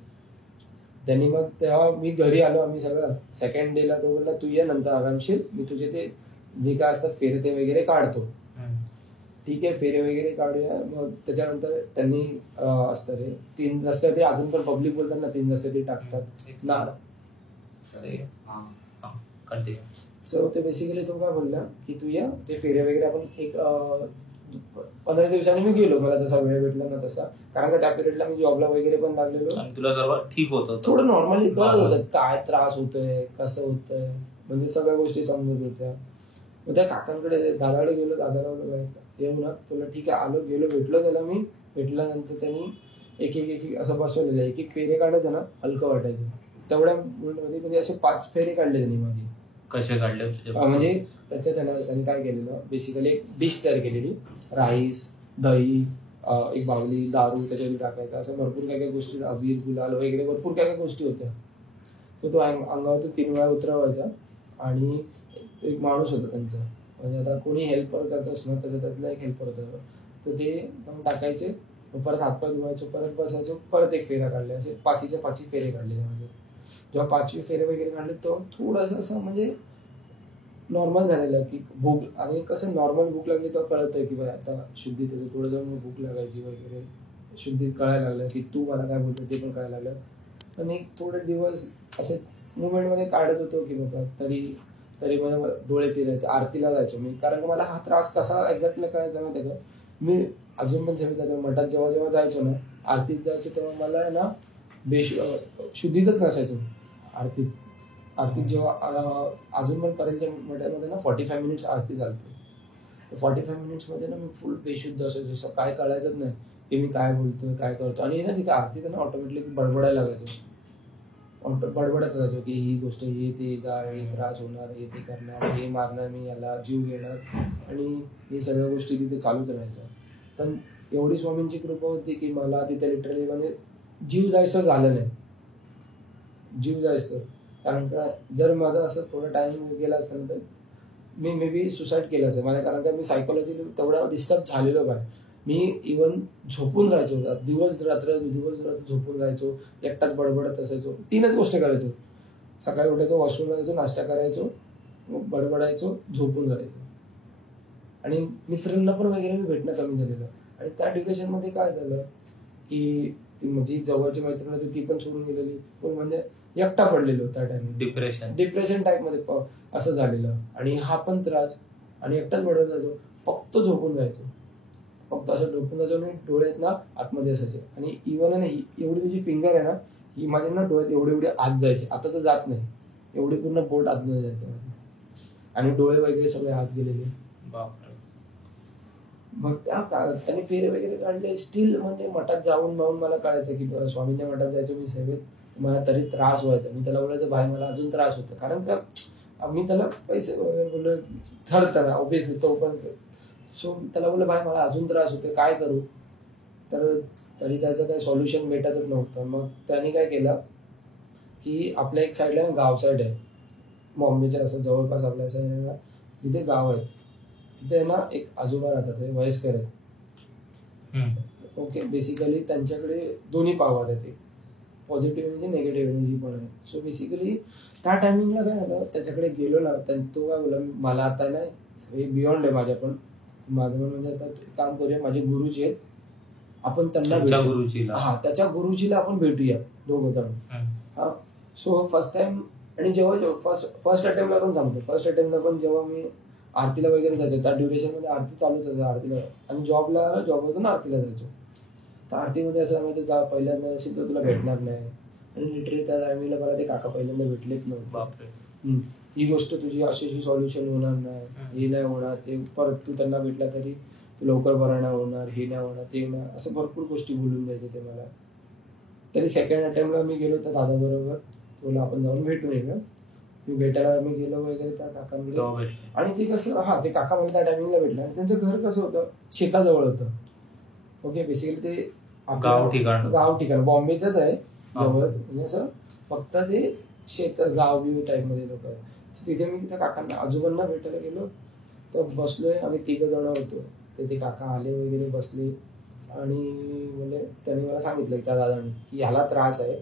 त्यांनी मग तेव्हा मी घरी आलो, आम्ही सगळं सेकंड डेला तो बोलला तू ये नंतर आरामशीर, मी तुझे ते जे काय असतात फेरे ते वगैरे काढतो. ठीक आहे, फेरे वगैरे काढूया. मग त्याच्यानंतर त्यांनी असतं रे 3 रस्ते, ते अजून पण पब्लिक बोलतात ना 3 रस्ते ते टाकतात ना. सो ते बेसिकली तो काय बोलला की तू या ते फेरे वगैरे आपण एक 15 दिवसांनी मी गेलो, मला जसा वेळ भेटला ना तसा, कारण का त्या पिरियडला मी जॉबला वगैरे पण लागलेलो. तुला सर्व ठीक होतं, थोडं नॉर्मली कळत होतं काय त्रास होतोय कसं होतंय, म्हणजे सगळ्या गोष्टी समजत होत्या. मग त्या काकांकडे दादाकडे गेलो, दादाला बोललो येऊ ना, तुला ठीक आहे आलो गेलो भेटलो त्याला मी. भेटल्यानंतर त्यांनी एक एक एक असं बसवलेलं, एक एक फेरे काढायचं ना हलकं वाटायचं. तेवढ्या मध्ये असे 5 फेरे काढले त्यांनी माझे. कसे काढले म्हणजे त्याच्यात त्यांनी काय केलेलं, बेसिकली एक डिश तयार केलेली, राईस, दही, एक बावली दारू त्याच्यावर टाकायचा, असं भरपूर काय काय गोष्टी, अबीर गुलाल वगैरे भरपूर काय काय गोष्टी होत्या. तो अंगावरती 3 वेळा उतरवायचा. आणि एक माणूस होता त्यांचा, म्हणजे आता कोणी हेल्पर करतच ना, त्यातला एक हेल्पर होता. तर ते टाकायचे, परत हातपाय धुवायचो, परत बसायचो, परत एक फेरा काढले. असे 5च्या 5 फेरे काढले माझे. जेव्हा 5वे फेरे वगैरे काढले तेव्हा थोडंसं असं म्हणजे नॉर्मल झालेलं की भूक, आणि कसं नॉर्मल भूक लागली तेव्हा कळतं की बाय आता शुद्धीत येतो, थोडं जाऊन भूक लागायची वगैरे, शुद्धीत कळायला लागलं की तू मला काय बोलतो ते पण कळायला लागलं. आणि थोडे दिवस असे मुवमेंटमध्ये काढत होतो की बाबा तरी मला डोळे फिरायचे. आरतीला जायचो मी, कारण मला हा त्रास कसा एक्झॅक्टली कळायचा माहिती आहे का, मी अजून पण सेवेत जातो, मठात जेव्हा जेव्हा जायचो ना, आरतीत जायचो तेव्हा मला ना शुद्धीतच नसायचो. आरतीत जेव्हा अजून पण पर्यंत मठामध्ये ना 45 मिनिट्स आरती चालते. 45 मिनिट्समध्ये ना मी फुल बेशुद्ध असायचो, असं काय कळायचंच नाही की मी काय बोलतोय काय करतो. आणि ना तिथे आरतीत ना ऑटोमॅटिकली बडबडायला लागायचो, बडबडत राहायचो की ही गोष्ट हे ते हे त्रास होणार, हे ते करणार, हे मारणार, मी याला जीव घेणार, आणि हे सगळ्या गोष्टी तिथे चालूच राहायच्या. पण एवढी स्वामींची कृपा होती की मला तिथे लिटरली म्हणजे जीव जायचं झालं नाही, जीव जायचं. कारण का जर माझं असं थोडा टाइम गेला असतं तर मी मे बी सुसाईड केलं असं माझ्या, कारण का मी सायकोलॉजी तेवढा डिस्टर्ब झालेलो काय. मी इव्हन झोपून राहायचो, दिवस रात्र झोपून राहायचो, एकटाच बडबडत असायचो, 3च गोष्ट करायचो. सकाळी उठायचो, वॉशरूमला जायचो, नाश्ता करायचो, बडबडायचो, झोपून जायचो. आणि मित्रांना पण वगैरे मी भेटणं कमी झालेलं. आणि त्या ड्युरेशनमध्ये काय झालं की माझी जवळची मैत्रीण होती ती पण सोडून गेलेली, पण म्हणजे एकटा पडलेलो त्या टाइम, डिप्रेशन टाईपमध्ये असं झालेलं. आणि हा पण त्रास, आणि एकटाच बडबडत जायचो, फक्त झोपून जायचो, फक्त असं झोपून जायचो. आणि डोळ्यात ना आतमध्ये असायचे. आणि इव्हन ना एवढी तुझी फिंगर आहे ना, ही माझ्या ना डोळ्यात एवढे आत जायचे, आता तर जात नाही, एवढी पूर्ण बोट आतमध्ये जायचं. आणि डोळे वगैरे सगळे आत गेलेले. मग त्यांनी फेरे वगैरे काढले, स्टील म्हणजे मठात जाऊन मला कळायचं की स्वामींच्या मठात जायचो मी सेवेत, मला तरी त्रास व्हायचा. मी त्याला बोलायचं भाई मला अजून त्रास होतो, कारण का मी त्याला पैसे वगैरे बोललो थरथर ऑब्विसली तो पण. सो त्याला बोललो भाई मला अजून त्रास होतो, काय करू. तर तरी त्याचं काही सॉल्युशन भेटतच नव्हतं. मग त्यांनी काय केलं की आपल्या एक साईडला ना गाव साईड आहे बॉम्बेच्या, असं जवळपास आपल्या साईडला जिथे गाव आहे तिथे ना एक आजोबा राहतात, ते वयस्कर आहेत. ओके, बेसिकली त्यांच्याकडे दोन्ही पॉवर आहे, पॉझिटिव्ह एनर्जी निगेटिव्ह एनर्जी पण आहे. सो बेसिकली त्या टायमिंगला काय झालं, त्याच्याकडे गेलो ना, तो काय बोला मला आता नाही हे बियॉन्ड आहे माझ्या पण, माझं म्हणजे आता काम करूया, माझे गुरुजी आहेत, आपण त्यांना भेटू, हा त्याच्या गुरुजीला आपण भेटूया दोघं जण. हा सो फर्स्ट टाइम. आणि जेव्हा फर्स्ट अटेम्प्टला पण सांगतो, फर्स्ट अटेम्प्टला पण जेव्हा मी आरतीला वगैरे जायचो, त्या ड्युरेशन मध्ये आरती चालूच असायचं आरतीला, आणि जॉबवरून आरतीला जायचो. तर आरतीमध्ये असं सांगायचं जा पहिल्यांदा असेल तर तुला भेटणार नाही. आणि लिटरली त्या टायमिंगला मला ते काका पहिल्यांदा भेटलेच नव्हते. ही गोष्ट तुझी अशी सॉल्युशन होणार नाही, हे नाही होणार, ते परत तू त्यांना भेटला तरी तू लवकर बरा नाही होणार, हे नाही होणार, ते नाही, असं भरपूर गोष्टी बोलून द्यायचे ते मला. तरी सेकंड अटेम्प्टला मी गेलो त्या दादा बरोबर, तुला आपण जाऊन भेटून येऊ. मी भेटायला मी गेलो वगैरे त्या काकांकडे. आणि ते कसं ते काका मला त्या टायमिंगला भेटलं. आणि त्यांचं घर कसं होतं, शेताजवळ होतं. ओके, बेसिकली ते गाव ठिकाण बॉम्बेचंच आहे जवळ, म्हणजे असं फक्त ते शेत गाव व्यू टाईप मध्ये लोक आहे. तिथे मी त्या काकांना आजोबांना भेटायला गेलो, तर बसलोय, आम्ही 3 जण होतो. तर ते काका आले वगैरे बसले, आणि म्हणजे त्यांनी मला सांगितलं त्या दादांनी की ह्याला त्रास आहे,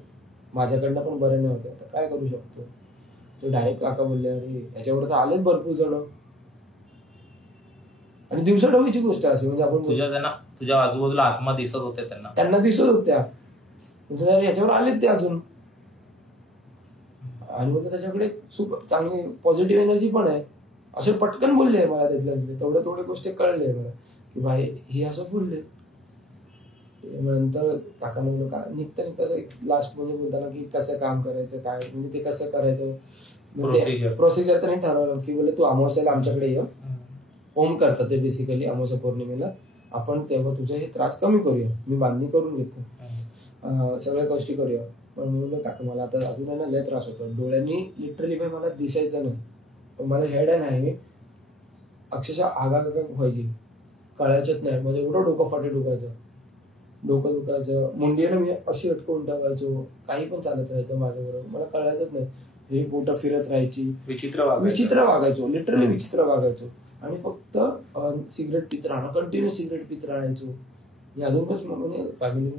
माझ्याकडनं पण बरं नाही होतं, तर काय करू शकतो. तो डायरेक्ट काका बोलले अरे याच्यावर तर आलेच भरपूर जण. आणि दिवसाढवळीची गोष्ट असे, म्हणजे आपण तुझ्या आजूबाजूला आत्मा दिसत होते, त्यांना दिसत होत्या, म्हणजे याच्यावर आलेत ते अजून. आणि मग त्याच्याकडे खूप चांगली पॉझिटिव्ह एनर्जी पण आहे. असे पटकन बोलले मला तिथल्या थोड्या गोष्टी कळले मला की भाई हे असं बोलले. नंतर काकांना बोललो का निघता असं लास्ट म्हणजे बोलताना की कसं काम करायचं, काय म्हणजे ते कसं करायचं, प्रोसिजर त्यांनी ठरवलं की बोलले तू अमावस्याला आमच्याकडे ये, होम करतात ते बेसिकली अमावस्या पौर्णिमेला, आपण तेव्हा तुझे हे त्रास कमी करूया, मी बांधणी करून घेतो, सगळ्या गोष्टी करूया. पण मी बोललो काका मला आता अजून आहे ना लय त्रास होतो, डोळ्यांनी लिटरली भाई मला दिसायचं नाही, पण मला हेड आहे नाही अक्षरशः आगाग व्हायची, कळायचंच नाही, म्हणजे एवढं डोकं फाटे डोकं दुखायचं, मुंडीनं मी अशी अटकवून टाकायचो, काही पण चालत राहायचं माझ्याबरोबर, मला कळायचंच नाही, हे बोटं फिरत राहायची, विचित्र वागायचो, लिटरली विचित्र वागायचो. आणि फक्त सिगरेट पित राहणं, कंटिन्यू सिगरेट पित राहायचो. अजून पण म्हणजे फॅमिली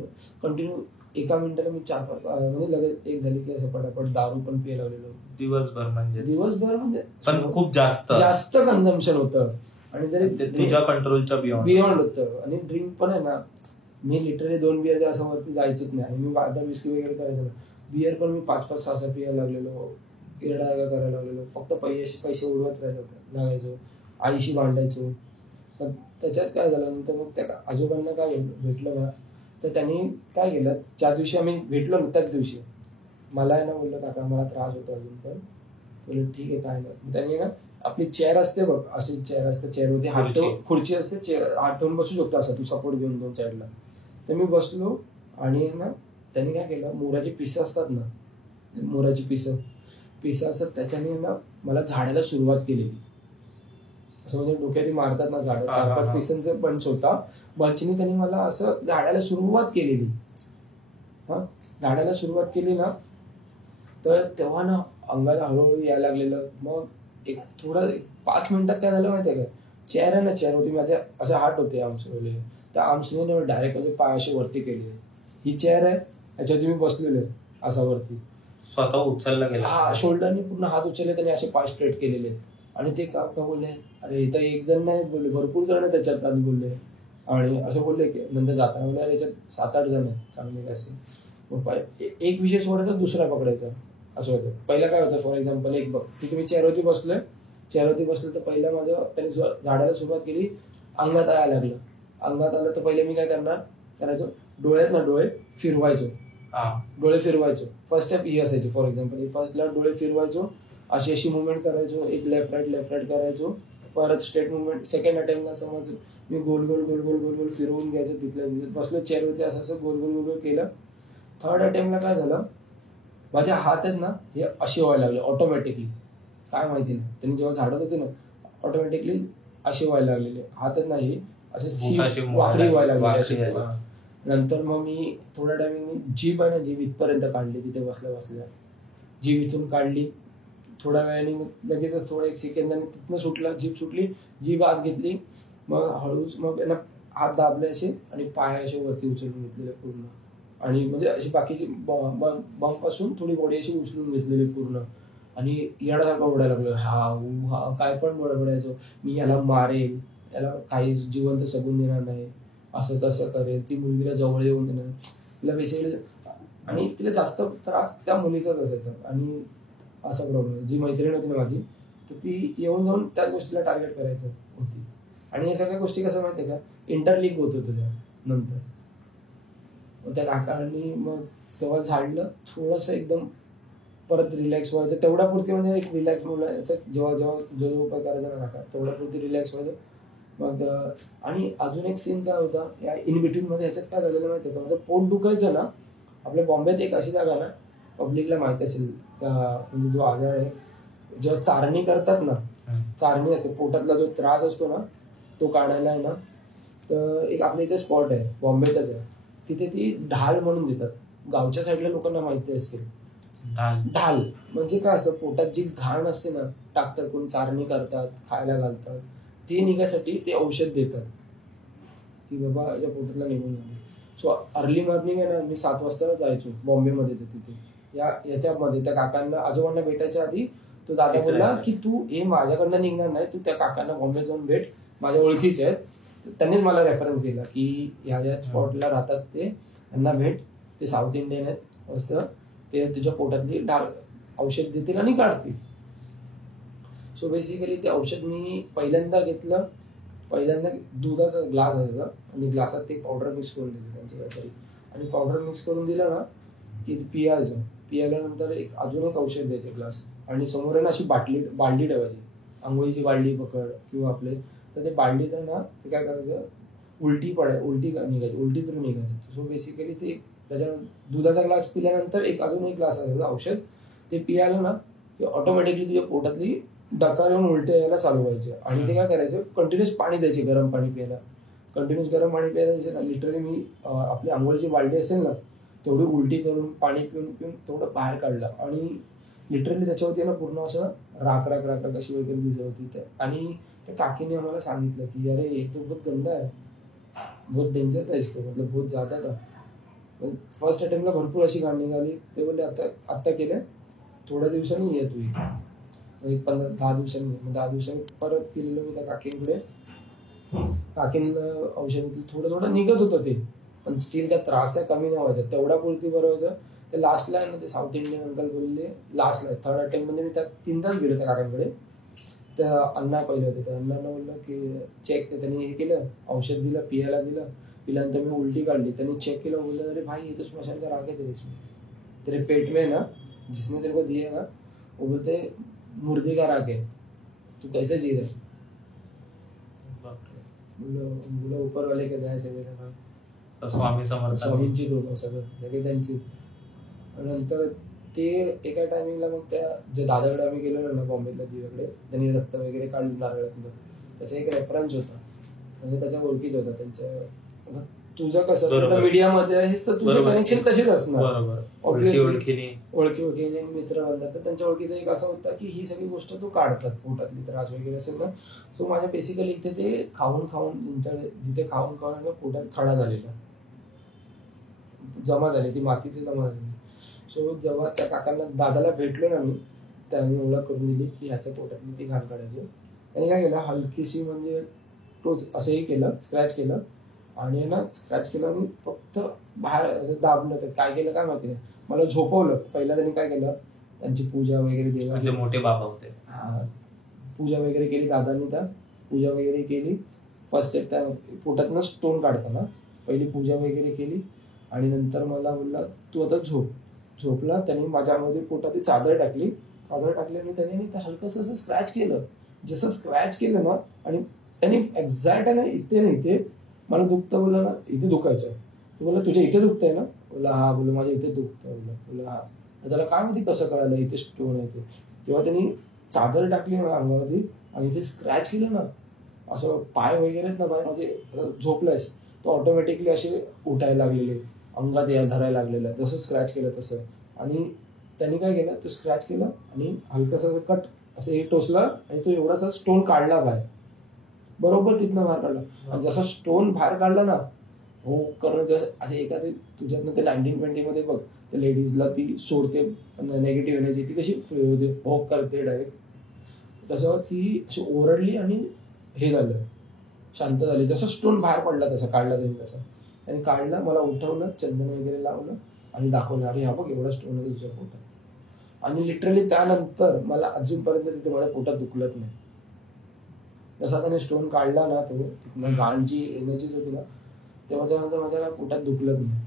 कंटिन्यू एका मिनिटाला मी 4-5 म्हणजे लगेच एक झाली की असं पटापट दारू पण पियला लागलेलो दिवसभर म्हणजे पण खूप जास्त कन्झम्पशन होतं आणि तरी तुझ्या कंट्रोलच्या बियॉन्ड होतं. आणि ड्रिंक पण आहे ना, मी लिटरली 2 बिअरच्या असं वरती जायचंच नाही. आणि मी आता विस्की वगैरे करायचं ना, बिअर पण मी 5-5, 6-6 पियायला लागलेलो, एरडा करायला लागलेलो, फक्त पैसे उडवत लागायचो, आईशी भांडायचो. तर त्याच्यात काय झालं, नंतर मग त्या आजोबांना काय भेटलं ना, तर त्यांनी काय केलं, ज्या दिवशी आम्ही भेटलो ना त्याच दिवशी मला आहे ना बोललं काका मला त्रास होतो अजून पण. बोललो ठीक आहे काय नाही. त्यांनी ना आपली चेअर असते बघ, अशी चेअर असते, चेअरवरती हात ठेवून, खुर्ची असते, हात ठेवून बसू शकतो असं तू सपोर्ट घेऊन 2 साईडला. तर मी बसलो आणि ना त्यांनी काय केलं, मोराची पिसं असतात ना, मोराची पिसं असतात, त्याच्याने ना मला झाडायला सुरुवात केली. असं म्हणजे डोक्यात मारतात ना झाडं, 4-5 पिसांचं बंच होता, बंचनी त्यांनी मला असं झाडायला सुरुवात केलेली. झाडायला सुरुवात केली ना, तर तेव्हा ना अंगाला हळूहळू यायला लागलेलं. मग एक थोडं 5 मिनिटात काय झालं माहितीये का, चेअर आहे ना, चेअर होती माझ्या असे हात होते आर्म्स वळलेले, त्या आर्म्सने डायरेक्ट म्हणजे पाय असे वरती केले. ही चेअर आहे, याच्यावरती मी बसलेलो आहे असा वरती, स्वतः उचलला गेला, शोल्डरनी पूर्ण हात उचलले, त्यांनी असे पाय स्ट्रेट केलेले. आणि ते का बोलले, अरे इथं एक जण नाही बोलले, भरपूर जण त्याच्यात आधी बोलले. आणि असं बोलले की नंतर जाताना बोलले याच्यात 7-8 जण आहेत चांगले असे. मग एक विषय सोडायचा दुसरा पकडायचा असं होतं. पहिला काय होतं, फॉर एक्झाम्पल एक बघ, तिथे मी चेअरवरती बसलो, तर पहिलं माझं त्यांनी झाडायला सुरुवात केली, अंगात यायला लागलं. अंगात आलं तर पहिले मी काय करायचो, डोळे फिरवायचो. फर्स्ट स्टेप ही असायची, फॉर एक्झाम्पल फर्स्टला डोळे फिरवायचो, अशी मुवमेंट करायचो, एक लेफ्ट राईट करायचो, परत स्ट्रेट मुवमेंट. सेकंड अटेम्प्टला समज मी गोल गोल फिरवून घ्यायचो, तिथल्या बसलो चेअरवरती, असं गोल गोल केलं. थर्ड अटेम्प्टला काय झालं, माझे हात आहेत ना हे असे व्हायला लागले ऑटोमॅटिकली, काय माहिती नाही, त्यांनी जेव्हा झाडत होते ना ऑटोमॅटिकली असे व्हायला लागलेले हात नाही, असे वाकडी व्हायला लागली. नंतर मग मी थोड्या टायमिंग जीभ आहे ना, जीभ इथपर्यंत काढली, तिथे बसल्या जीभ इथून काढली. थोड्या वेळाने मग लगेच थोडं 1 सेकंदाने तिथनं सुटला, जीभ सुटली, जीभ आत घेतली, मग हळूच मग यांना हात दाबले असे आणि पाय असे वरती उचलून घेतलेले पूर्ण. आणि म्हणजे अशी बाकीची बंप पासून थोडी बॉडी अशी उचलून घेतलेली पूर्ण. आणि येण्यासारखं ओढायला लागलो, हा काय पण बडबडायचो, मी याला मारेल, याला काही जिवंत सगून देणार नाही, असं तसं करेल, ती मुलगीला जवळ येऊन देणार तिला बेसिकली. आणि तिला जास्त त्रास त्या मुलीचाच असायचा. आणि असा प्रॉब्लेम, जी मैत्रीण होती ना माझी, तर ती येऊन जाऊन त्याच गोष्टीला टार्गेट करायचं होती. आणि या सगळ्या गोष्टी कसं माहितीये का, इंटरलिंक होत होतं त्या नंतर. मग त्या काकांनी मग तेव्हा झाडलं थोडंसं, एकदम परत रिलॅक्स व्हायचं तेवढ्यापुरती, म्हणजे एक रिलॅक्स मुलाचं जेव्हा जो उपाय करायचा ना काका, तेवढ्यापुरती रिलॅक्स व्हायचं. मग आणि अजून एक सीन काय होता या इन बिटवीन मध्ये, ह्याच्यात काय झालेलं माहिती का, माझं पोट दुखायचं ना, आपल्या बॉम्बेत एक अशी जागा ना, पब्लिकला माहिती असेल, म्हणजे जो आजार आहे, जेव्हा चारणी करतात ना, चारणी असते, पोटातला जो त्रास असतो ना तो काढायला आहे ना, तर एक आपल्या इथे स्पॉट आहे, बॉम्बेतच आहे, तिथे ती ढाल म्हणून देतात. गावच्या साईडला लोकांना माहिती असेल, ढाल म्हणजे काय, असं पोटात जी घाण असते ना, टाकतात, कोण चारणी करतात, खायला घालतात, ते निघायसाठी ते औषध देतात की बाबा याच्या पोटातला निघून जाते. सो अर्ली मॉर्निंग आहे ना, मी 7 वाजता जायचो बॉम्बेमध्ये, तिथे याच्यामध्ये त्या काकांना, आजोबांना भेटायच्या आधी तो दादा बोलला की तू हे माझ्याकडनं निघणार नाही, तू त्या काकांना बॉम्बे जाऊन भेट, माझ्या ओळखीचे आहेत. त्यांनीच मला रेफरन्स दिला की ह्या ज्या स्पॉटला राहतात ते, त्यांना भेट, ते साऊथ इंडियन आहेत मस्त, ते तुझ्या पोटातली औषध देतील आणि काढतील. सो बेसिकली ते औषध मी पहिल्यांदा घेतलं, दुधाचा ग्लास असायचा आणि ग्लासात ते पावडर मिक्स करून द्यायचं त्यांचं काहीतरी, आणि पावडर मिक्स करून दिलं ना की पियाल्यानंतर अजून एक औषध द्यायचे ग्लास, आणि समोर आहे ना अशी बालडी ठेवायची, आंघोळीची बालडी पकड किंवा आपले, तर ते बालडीत आहे ना ते काय करायचं, उलटी निघायची, उलटी थ्रू निघायचं. सो बेसिकली ते त्याच्या दुधाचा ग्लास पिल्यानंतर अजून एक ग्लास असायचं औषध, ते पियालं ना की ऑटोमॅटिकली तुझ्या पोटातली डकार येऊन उलटे यायला चालू व्हायचे. आणि ते काय करायचं, कंटिन्युअस पाणी द्यायचे, गरम पाणी प्यायला, कंटिन्युअस गरम पाणी प्यायला ना. लिटरली मी आपली आंघोळीची बालडी असेल ना तेवढी उलटी करून पाणी पिऊन तेवढं बाहेर काढलं. आणि लिटरली त्याच्यावरती ना पूर्ण असं राख कशी वगैरे दिसत होती. आणि त्या काकीने आम्हाला सांगितलं की अरे ये तो बहुत गंदा आहे, बहुत डेंजर है इसको, मतलब बहुत ज्यादा था. फर्स्ट अटेम्प्टला भरपूर अशी घाण निघाली. ते बोलले आत्ता केलं, थोड्या दिवसांनी ये तू, 10 दिवसांनी. 10 दिवसांनी परत केलेलं मी त्या काकींकडे. काकींना औषध थोडं निघत होतं ते, पण स्टील काय त्रास काय कमी नाही व्हायचा, तेवढा पुरती बरं व्हायचं. ते लास्टला आहे ना ते साऊथ इंडियन अंकल बोलले, लास्टला थर्ड अटेम्प्ट मध्ये मी त्या 3दाच गेलो त्या काकांकडे. त्या अण्णा पहिले होते, त्या अण्णांना बोललं की चेक, त्यांनी हे केलं, औषध दिलं, पियाला दिलं. पिल्यानंतर मी उलटी काढली, त्यांनी चेक केलं, बोललं अरे भाई ये तो स्मशान का राख है तेरे पेट में ना, जिसने तेरे को दिए ना वो बोलते मुर्दे का राख है, तू कैसे जी रहे. बोला ऊपर वाले के जाय सगळे, स्वामी समर्थ, स्वामींची लोक सगळं सगळे त्यांची. नंतर ते एका टायमिंगला मग त्या जे दादाकडे आम्ही गेलो ना बॉम्बेतल्या दिवाकडे, त्यांनी रक्त वगैरे काढलं नारळातलं, त्याचा एक रेफरन्स होता, म्हणजे त्याच्या ओळखीच होता त्यांच्या. तुझं कसं मीडियामध्ये आहेस तर तुझे कनेक्शन तसेच असणार, ओळखीने मित्र बनतात, तर त्यांच्या ओळखीचा एक असा होता की ही सगळी गोष्ट तो काढतात, पोटातली त्रास वगैरे असेल ना. सो माझ्या बेसिकली इथे ते खाऊन जिथे खाऊन पोटात खडा झालेला जमा झाली, ती मातीची जमा झाली. सो जेव्हा त्या काकांना दादाला भेटलो ना मी, त्यांनी ओळख करून दिली की ह्याच्या पोटातली ती घाण काढायची. त्यांनी काय केलं, हलकीशी म्हणजे तो असंही केलं, स्क्रॅच केलं, आणि ना स्क्रॅच केलं आणि फक्त बाहेर दाबलं. तर काय केलं काय माहिती नाही, मला झोपवलं. पहिला त्यांनी काय केलं, त्यांची पूजा वगैरे, देवाची मोठे बाबा होते, पूजा वगैरे केली दादांनी. त्या पूजा वगैरे केली. फर्स्ट स्टेप त्या पोटातनं स्टोन काढताना पहिली पूजा वगैरे केली. आणि नंतर मला बोलला तू आता झोपला. त्यांनी माझ्यामध्ये पोटात चादर टाकली आणि त्यांनी हलकंसं असं स्क्रॅच केलं. जसं स्क्रॅच केलं ना, आणि त्यांनी एक्झॅक्ट आहे ना इथे मला दुखतं बोललं ना, इथे दुखायचं. तो बोलला तुझ्या इथे दुखतंय ना, बोला हा, बोललो माझ्या इथे दुखतं, बोला हा. त्याला काय माहिती कसं कळालं इथे स्टोन आहे ते. तेव्हा त्यांनी चादर टाकली ना अंगावरती आणि इथे स्क्रॅच केलं ना, असं पाय वगैरे ना, पाय म्हणजे झोपलायस तो ऑटोमॅटिकली असे उठायला लागलेले, अंगात धरायला लागलेलं, जसं स्क्रॅच केलं तसं. आणि त्यांनी काय केलं, तो स्क्रॅच केलं आणि हलकंसं कट असं हे टोचलं आणि तो एवढासा स्टोन काढला बाहेर, बरोबर तिथनं बाहेर काढला. आणि जसा स्टोन बाहेर काढला ना, हो करणं असं एखादी तुझ्यातनं ते 1920 मध्ये बघ, त्या लेडीजला ती सोडते नेगेटिव्ह एनर्जी, ती कशी होते, भोग करते डायरेक्ट, तसं ती अशी ओरडली आणि हे झालं, शांत झाली. जसं स्टोन बाहेर पडला तसा काढला त्यांनी, तसा त्यांनी काढला, मला उठवलं, चंदन वगैरे लावलं आणि दाखवलं अरे हा बघ एवढा स्टोन आहे तुझ्या पोटात. आणि लिटरली त्यानंतर मला अजूनपर्यंत तिथे माझ्या पोटात दुखलत नाही. जसा त्याने स्टोन काढला ना, तो तिथनं घाणची एनर्जीच होती ना, तेव्हा त्यानंतर माझ्या पोटात दुखलत नाही.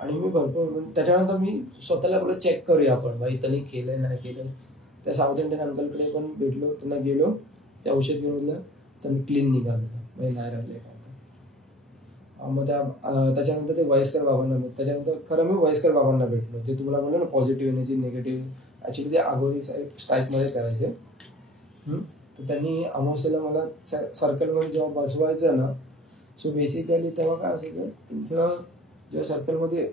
आणि मी भरपूर त्याच्यानंतर मी स्वतःला बोललो चेक करूया आपण भाई त्यांनी केलंय नाही केलंय. त्या साऊथ इंडियन अंकलकडे पण भेटलो, त्यांना गेलो, ते औषध घेऊन दिलं, त्यांनी क्लीन निघालं, म्हणजे नाही राहिले काय. मग त्याच्यानंतर ते वयस्कर बाबांना त्याच्यानंतर खरं मी वयस्कर बाबांना भेटलो, ते तुम्हाला म्हणलं ना पॉझिटिव्ह एनर्जी निगेटिव्ह, ऍक्च्युली ते आगोरी टाईपमध्ये करायचे. तर त्यांनी अमावस्येला मला सर्कलमध्ये जेव्हा बसवायचं ना, सो बेसिकली तेव्हा काय असायचं, त्यांचं जेव्हा सर्कलमध्ये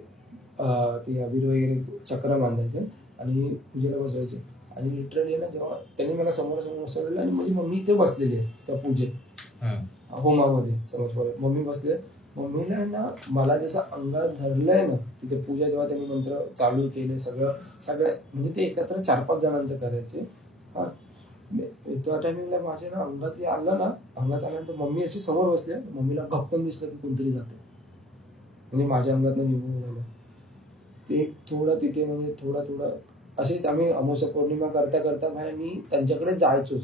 ते अबीर वगैरे चक्र बांधायचे आणि पूजेला बसवायचे. आणि लिटरली ना जेव्हा त्यांनी मला समोर बसवलेलं आणि माझी मम्मी इथे बसलेली आहे त्या पूजेत होमामध्ये, समोर मम्मी बसले. मम्मीला ना मला जसं अंगात धरलंय ना तिथे पूजा, जेव्हा त्यांनी मंत्र चालू केले सगळं म्हणजे ते एकत्र 4-5 जणांचं करायचे. हा त्या टायमिंगला माझ्या ना अंगात आलं ना, अंगात आल्यानंतर मम्मी अशी समोर बसले, मम्मीला गप्पन दिसलं की कोणतरी जाते, म्हणजे माझ्या अंगातनं निघून झालं ते. थोडं तिथे म्हणजे थोडं असे आम्ही अमावस्या पौर्णिमा करता भाई मी त्यांच्याकडे जायचोच,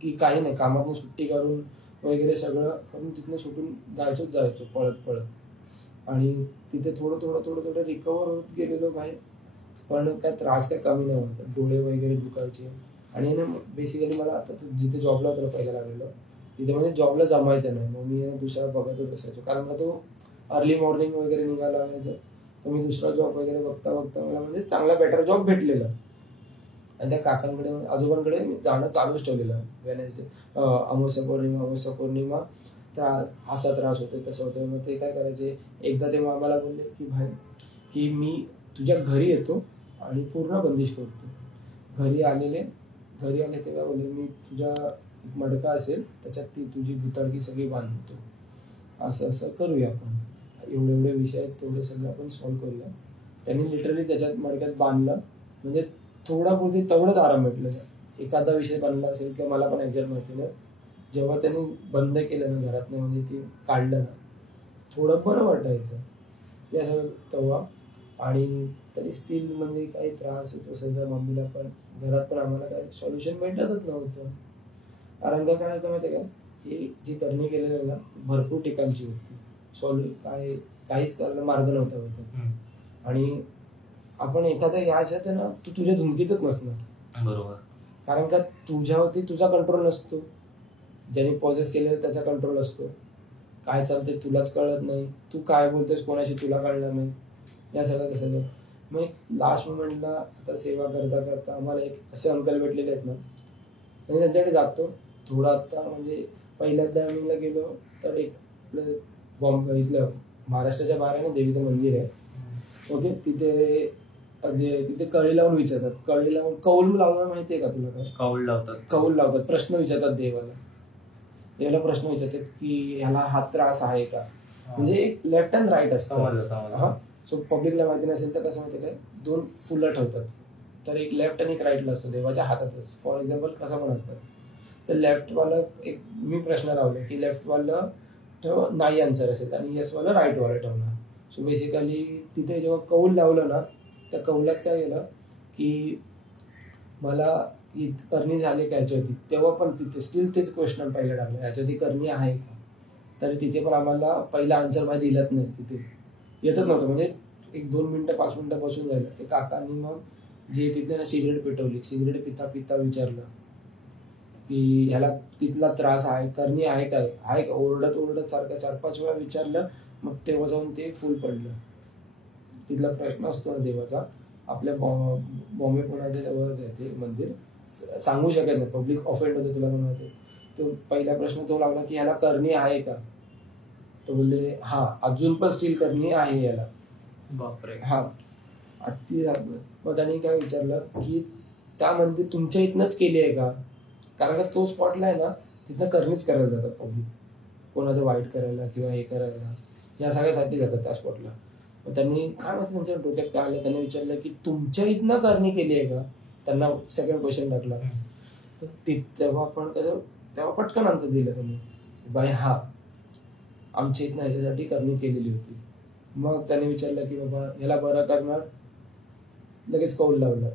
की काही नाही कामातून सुट्टी करून वगैरे सगळं करून तिथनं सुटून जायचो पळत. आणि तिथे थोडं रिकवर होत गेलेलो भाई, पण काय त्रास काय कमी नाही होता. डोळे वगैरे दुखायचे आणि ना बेसिकली मला आता जिथे जॉबला होतो पहिला लागलेलो तिथे म्हणजे जॉबला जमायचं नाही. मग मी दुसरा बघतच असायचो, कारण का तो अर्ली मॉर्निंग वगैरे निघायला लागायचं. तर मी दुसरा जॉब वगैरे बघता बघता मला म्हणजे चांगला बेटर जॉब भेटलेला. आणि त्या काकांकडे आजोबांकडे मी जाणं चालूच ठेवलेलं. वेनेसडे, अमावस्या पौर्णिमा त्या असा त्रास होतो तसं होतं. मग ते काय करायचे, एकदा ते आम्हाला बोलले की भाई की मी तुझ्या घरी येतो आणि पूर्ण बंदिश करतो. घरी आले तेव्हा बोलले मी तुझा मडका असेल त्याच्यात ती तुझी भुताडकी सगळी बांधतो, असं करूया आपण, एवढे विषय आहेत तेवढे सगळे आपण सॉल्व्ह करूया. त्यांनी लिटरली त्याच्यात मडक्यात बांधलं. म्हणजे थोडा पुरती तेवढंच आराम भेटलं. एखादा विषय बनला असेल किंवा मला पण एक्झॅक्ट माहिती नाही, जेव्हा त्यांनी बंद केलं ना घरात, म्हणजे ती काढलं ना थोडं बरं वाटायचं ते असं तेव्हा. आणि तरी स्टील म्हणजे काही त्रास होतो सध्या मम्मीला पण, घरात पण आम्हाला काही सोल्युशन भेटतच नव्हतं. कारण का काय होतं माहिती आहे का, ही जी करणी केलेली ना भरपूर ठिकाणची होती, काहीच करायला मार्ग नव्हता होता. आणि आपण एखाद्या याच्यात ना तू तुझ्या धुंदकीतच नसणार. बरोबर. कारण का तुझ्यावरती तुझा कंट्रोल नसतो, ज्याने पॉझेस केलेला त्याचा कंट्रोल असतो. काय चालतंय तुलाच कळत नाही, तू काय बोलतोस कोणाशी तुला कळणार नाही, या सगळं कसं. मग लास्ट मोमेंटला आता सेवा करता करता आम्हाला एक असे अंकल भेटलेले आहेत ना, म्हणजे त्यांच्याकडे जातो थोडं. आता म्हणजे पहिल्यांदा आम्ही गेलो तर एक आपलं बॉम्बे इथलं महाराष्ट्राच्या बाहेर आहे ना देवीचं मंदिर आहे. ओके, तिथे कळी लावून विचारतात, कळी लावून कौल लावणं माहितीये का तुला? काय कौल लावतात, प्रश्न विचारतात देवाला प्रश्न विचारतात की ह्याला हा त्रास आहे का. म्हणजे एक लेफ्ट अँड राईट असतं. हा, सो पब्लिकला माहिती नसेल तर कसं माहिती काय, 2 फुलं ठेवतात, तर एक लेफ्ट आणि एक राईटला असतो देवाच्या हातातच. फॉर एक्झाम्पल कसं पण असतं, तर लेफ्टवाला एक मी प्रश्न लावले की लेफ्टवाला नाही आन्सर असेल आणि येसवाला राईटवाला ठेवणार. सो बेसिकली तिथे जेव्हा कौल लावलं ना, त्या कौलात काय केलं की मला करणी झाली का याच्यावरती, तेव्हा पण तिथे स्टील तेच क्वेश्चन पहिला टाकलं, याच्यावरती करणी आहे का. तरी तिथे पण आम्हाला पहिला आन्सर माहिती दिलाच नाही, तिथे येतच नव्हतं. म्हणजे 1-2 मिनिटं 5 मिनिटं बसून जायला ते काकांनी मग जे तिथे ना सिगरेट पेटवली, सिगरेट पिता विचारलं की ह्याला तिथला त्रास आहे, करणी आहे का, ओरडत सारखं 4-5 वेळा विचारलं. मग तेव्हा जाऊन ते फुल पडलं. तिथला प्रश्न असतो ना देवाचा, आपल्या बॉम्बे पुण्याच्या जवळच आहे ते मंदिर, सांगू शकत नाही, पब्लिक ऑफेंड होते तुला पण माहिती. तो पहिला प्रश्न तो लावला की ह्याला करणी आहे का, तो बोलले हा, अजून पण स्टील करणी आहे याला. बापरे. हा, अति. मग त्यांनी काय विचारलं की त्या मंदिर तुमच्या इथनंच केली आहे का, कारण का तो स्पॉटला आहे ना तिथं करणीच करायला जातात पब्लिक, कोणाचं वाईट करायला किंवा हे करायला, या सगळ्यासाठी जातात त्या स्पॉटला. मग त्यांनी काय माहिती त्यांच्या डोक्यात काय आलं, त्यांनी विचारलं की तुमच्या इथनं करणी केली आहे का, त्यांना सेकंड क्वेश्चन टाकला. तर तेव्हा आपण तेव्हा पटकन आन्सर दिलं त्यांनी, बाय हा, आमच्या इथनं ह्याच्यासाठी करणी केलेली होती. मग त्यांनी विचारलं की बाबा याला बरं करणार, लगेच कौल लावलं.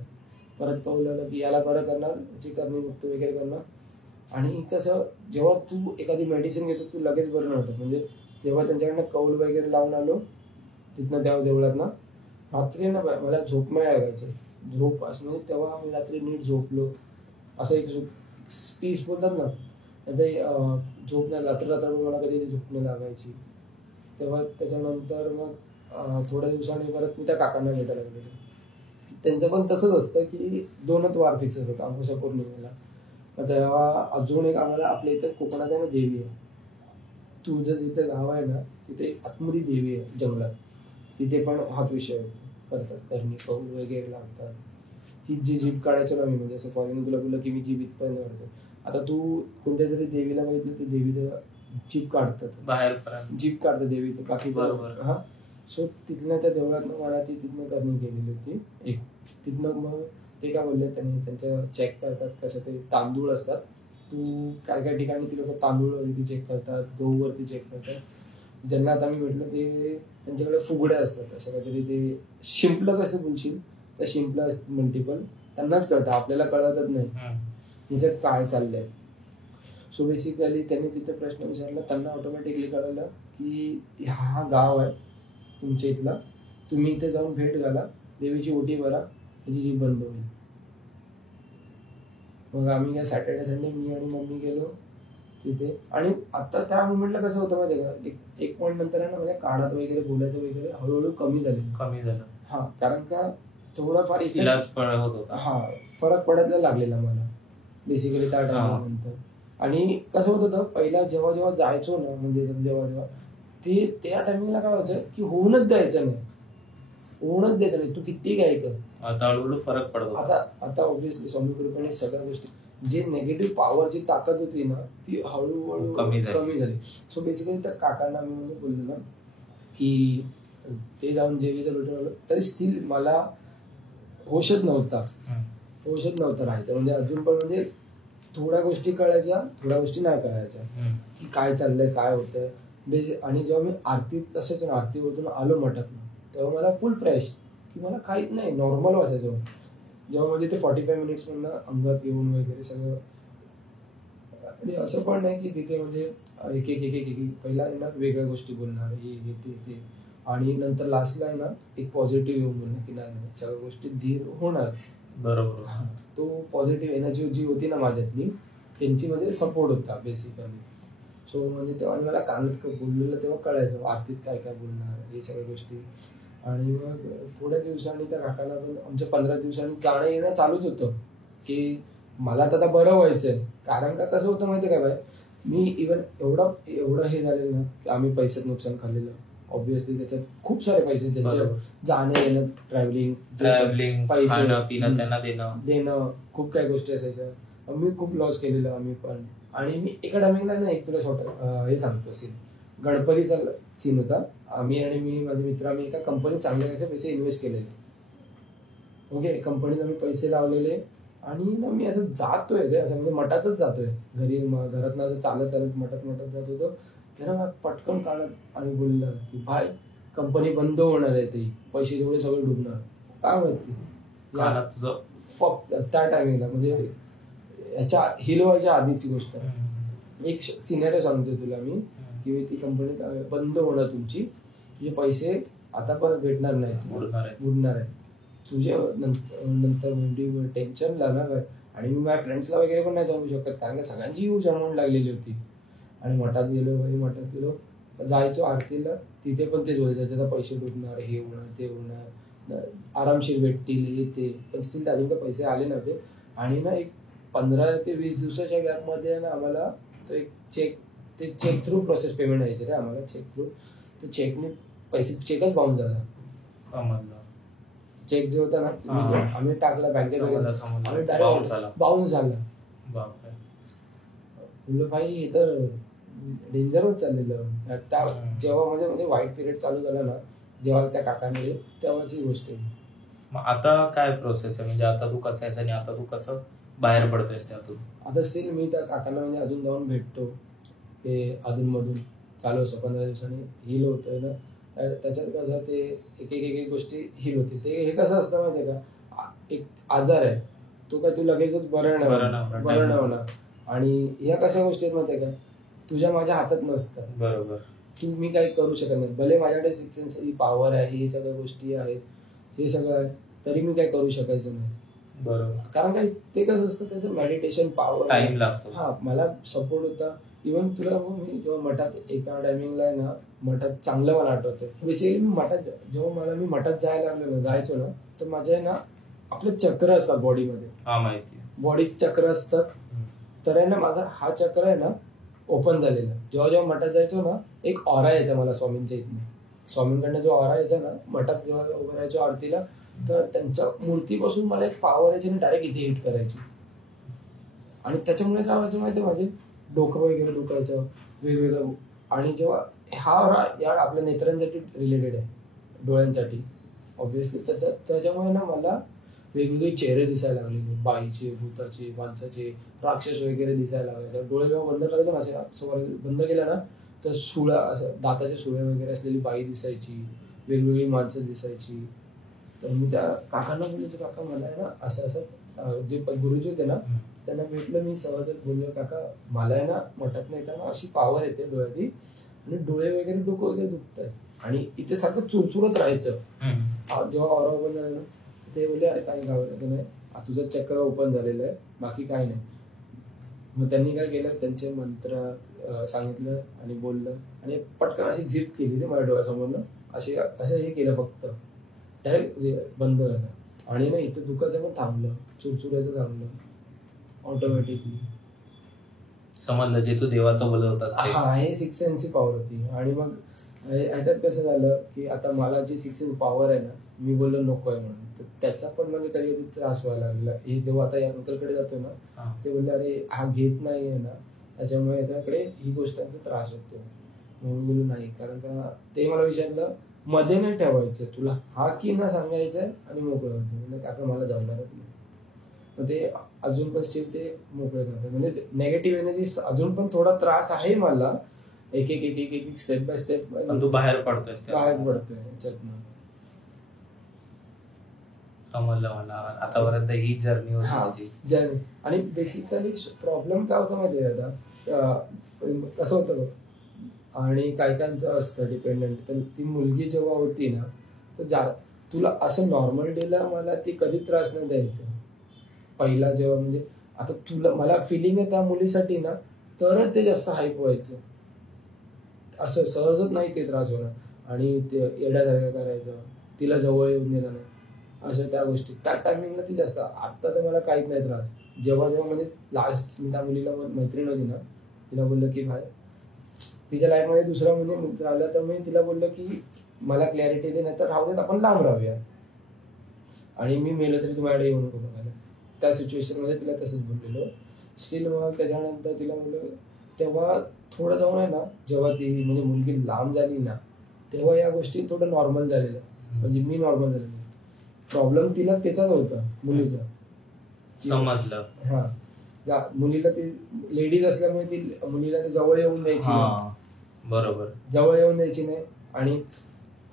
परत कौल लावलं की याला बरं करणार, याची करणी मुक्त वगैरे करणार. आणि कसं जेव्हा तू एखादी मेडिसिन घेतो तू लगेच बरं नव्हतं. म्हणजे तेव्हा त्यांच्याकडनं कौल वगैरे लावून आलो तिथनं त्या देवळात ना, रात्री ना मला झोप नाही लागायचं, झोप असं म्हणजे तेव्हा आम्ही रात्री नीट झोपलो, असं एक पीस बोलतात ना, ते झोप नाही, रात्र मला कधी झोप नाही लागायची. तेव्हा त्याच्यानंतर मग थोड्या दिवसांनी परत मी त्या काकांना भेटायला गेलो. त्यांचं पण तसंच असतं की 2च वार फिक्स असतात अमावस्या पौर्णिमेला. तेव्हा अजून एक आम्हाला आपल्या इथं कोकणात आहे ना देवी आहे, तुझं जिथं गाव आहे ना तिथे आतमध्ये देवी आहे जंगलात, तिथे पण हाच विषय करतात, करणी कौल वगैरे लागतात. ही जी जीप काढायचं ना मी, म्हणजे असं फॉरेन तुला बोललं की मी जीप इथपर्यंत काढतो. आता तू कोणत्या तरी देवीला बघितलं ते देवीचं जीप काढतात, बाहेर जीप काढतात देवीचं बाकी. हा, सो तिथल्या त्या देवळात मला ती तिथनं करणी केलेली होती एक. तिथनं मग ते काय बोलले त्यांनी, त्यांचं चेक करतात कसं, ते तांदूळ असतात, तू काय ठिकाणी ती लोक तांदूळ वरती चेक करतात, गहू वरती चेक करतात. ज्यांना आता मी भेटलं ते त्यांच्याकडे फुगड्या असतात, असं काहीतरी. ते शिंपलं कसं बोलशील तर शिंपलं असतं मल्टिपल, त्यांनाच कळतं, आपल्याला कळतच नाही ह्याच्यात काय चाललंय. सो बेसिकली त्यांनी तिथे प्रश्न विचारला, त्यांना ऑटोमॅटिकली कळलं की हा गाव आहे तुमच्या इथला, तुम्ही इथे जाऊन भेट घाला, देवीची ओटी भरा, त्याची जीभ बंद होईल. मग आम्ही काय सॅटर्डे संडे मी आणि मम्मी गेलो तिथे. आणि आता त्या मुवमेंटला कसं होतं माहिती का, एक पॉईंट नंतर आहे ना माझ्या कानात वगैरे बोलायचं वगैरे हळूहळू कमी झालं. हा, कारण का थोडाफार इलाज होत होता. हा, फरक पडायला लागलेला मला बेसिकली त्या टायमिंगनंतर. आणि कसं होत होतं पहिला जेव्हा जेव्हा जायचो ना, म्हणजे जेव्हा ते त्या टायमिंगला काय व्हायचं की होऊनच द्यायचं नाही, तू किती काय कर. आता हळूहळू फरक पडतो. आता ऑब्व्हियसली स्वामी कृपेने सगळ्या गोष्टी, जे नेगेटिव्ह पॉवरची ताकद होती ना ती हळूहळू कमी झाली. सो बेसिकली त्या काकांना मी म्हणजे बोललो ना की ते जाऊन जेवीचं भेटून आलो तरी स्टील मला होशच नव्हता राहायचं. म्हणजे अजून पण म्हणजे थोड्या गोष्टी कळायच्या, थोड्या गोष्टी नाही कळायच्या की काय चाललंय काय होतंय. आणि जेव्हा मी आरतीत असायचो ना, आरतीवरतून आलो मठातून, तेव्हा मला फुल फ्रेश की मला काहीच नाही, नॉर्मल वाचायचो. जेव्हा म्हणजे ते 45 मिनिट्स मधनं अंगात येऊन वगैरे सगळं. आणि असं पण नाही की तिथे म्हणजे एक पहिला येणार वेगळ्या गोष्टी बोलणार हे ते, आणि नंतर लास्टला आहे ना एक पॉझिटिव्ह येऊन बोलणार की नाही सगळ्या गोष्टी धीर होणार. बरोबर. तो पॉझिटिव्ह एनर्जी जी होती ना माझ्यातली, त्यांची म्हणजे सपोर्ट होता बेसिकली. सो म्हणजे तेव्हा मला कानात बोललेलं तेव्हा कळायचं आरतीत काय काय बोलणार हे सगळ्या गोष्टी. आणि मग थोड्या दिवसांनी त्या काकाला पण आमच्या 15 दिवसांनी जाणं येणं चालूच होतं की मला आता बरं व्हायचंय. कारण का कसं होतं माहितीये का बाय, मी इव्हन एवढं हे झालेलं ना की आम्ही पैशात नुकसान खाल्लेलं. ऑब्व्हियसली त्याच्यात खूप सारे पैसे, त्यांच्या जाणं येणं, ट्रॅव्हलिंग, पैसे त्यांना देणं, खूप काही गोष्टी असायच्या. मी खूप लॉस केलेलं आम्ही पण. आणि मी एका टायमिंगला ना एक तुला छोटं हे सांगतो सीन, गणपतीचा सीन होता. आम्ही आणि माझे मित्र आम्ही एका कंपनीत चांगले पैसे इन्व्हेस्ट केलेले. ओके, कंपनीत आम्ही पैसे लावलेले. आणि ना मी असं जातोय असं म्हणजे मठातच जातोय, घरातनं असं चालत मठात जात होतो. त्याला पटकन काढत आणि बोललं की भाई कंपनी बंद होणार आहे, ते पैसे जेवढे सगळे डुबणार. काय माहिती फक्त त्या टायमिंगला, म्हणजे याच्या हिल व्हायच्या आधीची गोष्ट. एक सिनेरियो सांगतोय तुला मी की ती कंपनी बंद होणार, तुमची तुझे पैसे आता पण भेटणार नाही, बुडणार आहे तुझे. नंतर म्हणजे टेन्शन झालं. आणि मी माझ्या फ्रेंड्सला वगैरे पण नाही सांगू शकत, कारण का सगळ्यांची यूज अमाऊंट लागलेली होती. आणि मठात गेलो जायचो आरतीला, तिथे पण तेच बोलायचं त्याचा पैसे डुबणार, हे होणार ते होणार, आरामशीर भेटतील येते. पण स्टील अजून काही पैसे आले नव्हते. आणि ना एक 15 ते 20 दिवसाच्या गॅपमध्ये ना आम्हाला तो एक चेक थ्रू प्रोसेस पेमेंट यायचे रे आम्हाला, चेक थ्रू. तर चेकने पैसे, चेकच बाउन्स झाला. चेक जो होता ना आम्ही टाकला बँकेत वगैरे, डायरेक्ट बाउन्स झाला. म्हणलं भाई हे तर डेंजरच चाललेलं. जेव्हा म्हणजे वाईट पिरियड चालू झाला ना, जेव्हा त्या काकांमध्ये, तेव्हाची गोष्ट आहे. मग आता काय प्रोसेस आहे, म्हणजे आता तू कसं आहेस आणि आता तू कसं बाहेर पडतोयस त्यातून? आता स्टील मी त्या काकांना म्हणजे अजून जाऊन भेटतो, ते अधूनमधून चालू असं 15 दिवसांनी हिल होतोय ना. त्याच्यात कसं ते एक गोष्टी हिल होते. ते हे कसं असतं माहितीये का, एक आजार आहे तो काय तू लगेचच बरं नाही होणार. आणि या कशा गोष्टी आहेत माहितीये का, तुझ्या माझ्या हातात नसतात. बरोबर. मी काही करू शकत नाही. भले माझ्याकडे सिक्स सेन्स ही पॉवर आहे, हे सगळ्या गोष्टी आहेत, हे सगळं आहे, तरी मी काही करू शकायचं नाही. बरोबर. कारण काय ते कसं असतं, त्याचं मेडिटेशन पॉवर टाइम लागतो. हा, मला सपोर्ट होता. इव्हन तुला मी जेव्हा मठात एका टायमिंगला आहे ना, मठात चांगलं मला आठवतं. बेसिकली मी जेव्हा मी मठात जायचो ना, तर माझ्या आहे ना आपले चक्र असतात बॉडीमध्ये. हा, माहिती. बॉडीत चक्र असतात. तर आहे ना माझा हा चक्र आहे ना ओपन झालेला. जेव्हा मठात जायचो ना, एक ऑरा यायचा मला स्वामींच्या इथनं. स्वामींकडनं जो ऑरा यायचा ना, मठात जेव्हा उभं राहायचो आरतीला, तर त्यांच्या मूर्तीपासून मला एक पॉवर यायची आणि डायरेक्ट इथे हिट करायची. आणि त्याच्यामुळे काय व्हायचं माहिती, माझे डोकं वगैरे दुखायचं वेगवेगळं. आणि जेव्हा हा ऑरा या आपल्या नेत्रांसाठी रिलेटेड आहे, डोळ्यांसाठी ऑब्व्हियसली, त्याच्यामुळे ना मला वेगवेगळे चेहरे दिसायला लागले, बाईचे, भूताचे, माणसाचे, राक्षस वगैरे दिसायला लागले. डोळे जेव्हा बंद करायचे ना, असं बंद केला ना, तर सुळा, असं दाताचे सुळे वगैरे असलेली बाई दिसायची, वेगवेगळी माणसं दिसायची. तर मी त्या काकांना बोलायचो, काका मला आहे ना असं जे गुरुजी होते ना त्यांना भेटलं, मी सहज बोललो, काका मला आहे ना मठात नाही ना अशी पॉवर येते डोळ्याची, आणि डोळे वगैरे डोकं वगैरे दुखत आहे, आणि इथे सारखं चुरचुरत राहायचं जेव्हा ऑरा ओपन झालं. ते बोलले अरे काही घाबरायचं नाही, तुझं चक्र ओपन झालेलं आहे, बाकी काही नाही. मग त्यांनी काय केलं, त्यांचे मंत्र सांगितलं आणि बोललं आणि पटकन अशी झिप केली ते माझ्या डोळ्यासमोरनं, असं हे केलं, फक्त डायरेक्ट बंद झालं. आणि ना इथं दुखायचं पण थांबलं, चुरचुरायचं थांबलं ऑटोमॅटिकली. समजलं जे तू देवाचं बोलत होतास ते. हा, हे सिक्स सेन्सची पॉवर होती. आणि मग ह्याच्यात कसं झालं की आता मला जी सिक्स सेन्स पॉवर आहे ना, मी बोललो नको आहे म्हणून, तर त्याचा पण म्हणजे कधी कधी त्रास व्हायला लागला. हे जेव्हा आता या अंकलकडे जातो ना, ते बोलले अरे हा घेत नाही आहे ना, त्याच्यामुळे याच्याकडे ही गोष्टांचा त्रास होतो. म्हणून बोलू नाही, कारण का ते मला विचारलं मध्ये नाही ठेवायचं, तुला हा की ना सांगायचंय आणि मोकळं व्हायचं. म्हणजे आता मला जमणारच नाही. मग ते अजून पण स्टिल ते मोकळे करतात. म्हणजे नेगेटिव्ह एनर्जी अजून पण थोडा त्रास आहे मला, एक एक एक एक एक स्टेप बाय स्टेप तू बाहेर पडतोय याच्यातनं. समजलं मला. आतापर्यंत ही जर्नी होती. जर्नी. आणि बेसिकली प्रॉब्लेम काय होता माहिती आहे आता, कसं होतं बघ, आणि काय कायचं असतं डिपेंडंट, तर ती मुलगी जेव्हा होती ना, तर तुला असं नॉर्मल डेला मला ती कधी त्रास नाही द्यायचं. पहिला जेव्हा म्हणजे आता तुला मला फिलिंग आहे त्या मुलीसाठी ना, तरच ते जास्त हाईप व्हायचं. असं सहजच नाही ते त्रास होणार. आणि ते येड्यासारखं करायचं, तिला जवळ येऊन देणार नाही, असं त्या गोष्टी त्या टायमिंगला ती जास्त. आत्ता तर मला काहीच नाही त्रास. जेव्हा जेव्हा म्हणजे लास्ट मी त्या मुलीला मैत्रीण होती ना, तिला बोललं की भाई तिच्या लाईफमध्ये दुसरा म्हणजे मित्र आला, तर मी तिला बोललो की मला क्लॅरिटी दे, नाही तर राहू देत, आपण लांब राहूया, आणि मी मेलो तरी तुम्हाला येऊ नको बघायला. त्या सिच्युएशनमध्ये तिला तसंच बोललेलो. स्टील मग त्याच्यानंतर तिला बोललो, तेव्हा थोडं जाऊन आहे ना, जेव्हा ती म्हणजे मुलगी लांब झाली ना, तेव्हा या गोष्टी थोडं नॉर्मल झालेलं. म्हणजे मी नॉर्मल झालेलो. प्रॉब्लेम तिला त्याचाच होता, मुलीचा. समजलं. हा, मुलीला ती लेडीज असल्यामुळे ती मुलीला जवळ येऊन द्यायची नाही. बरोबर, जवळ येऊन द्यायची नाही.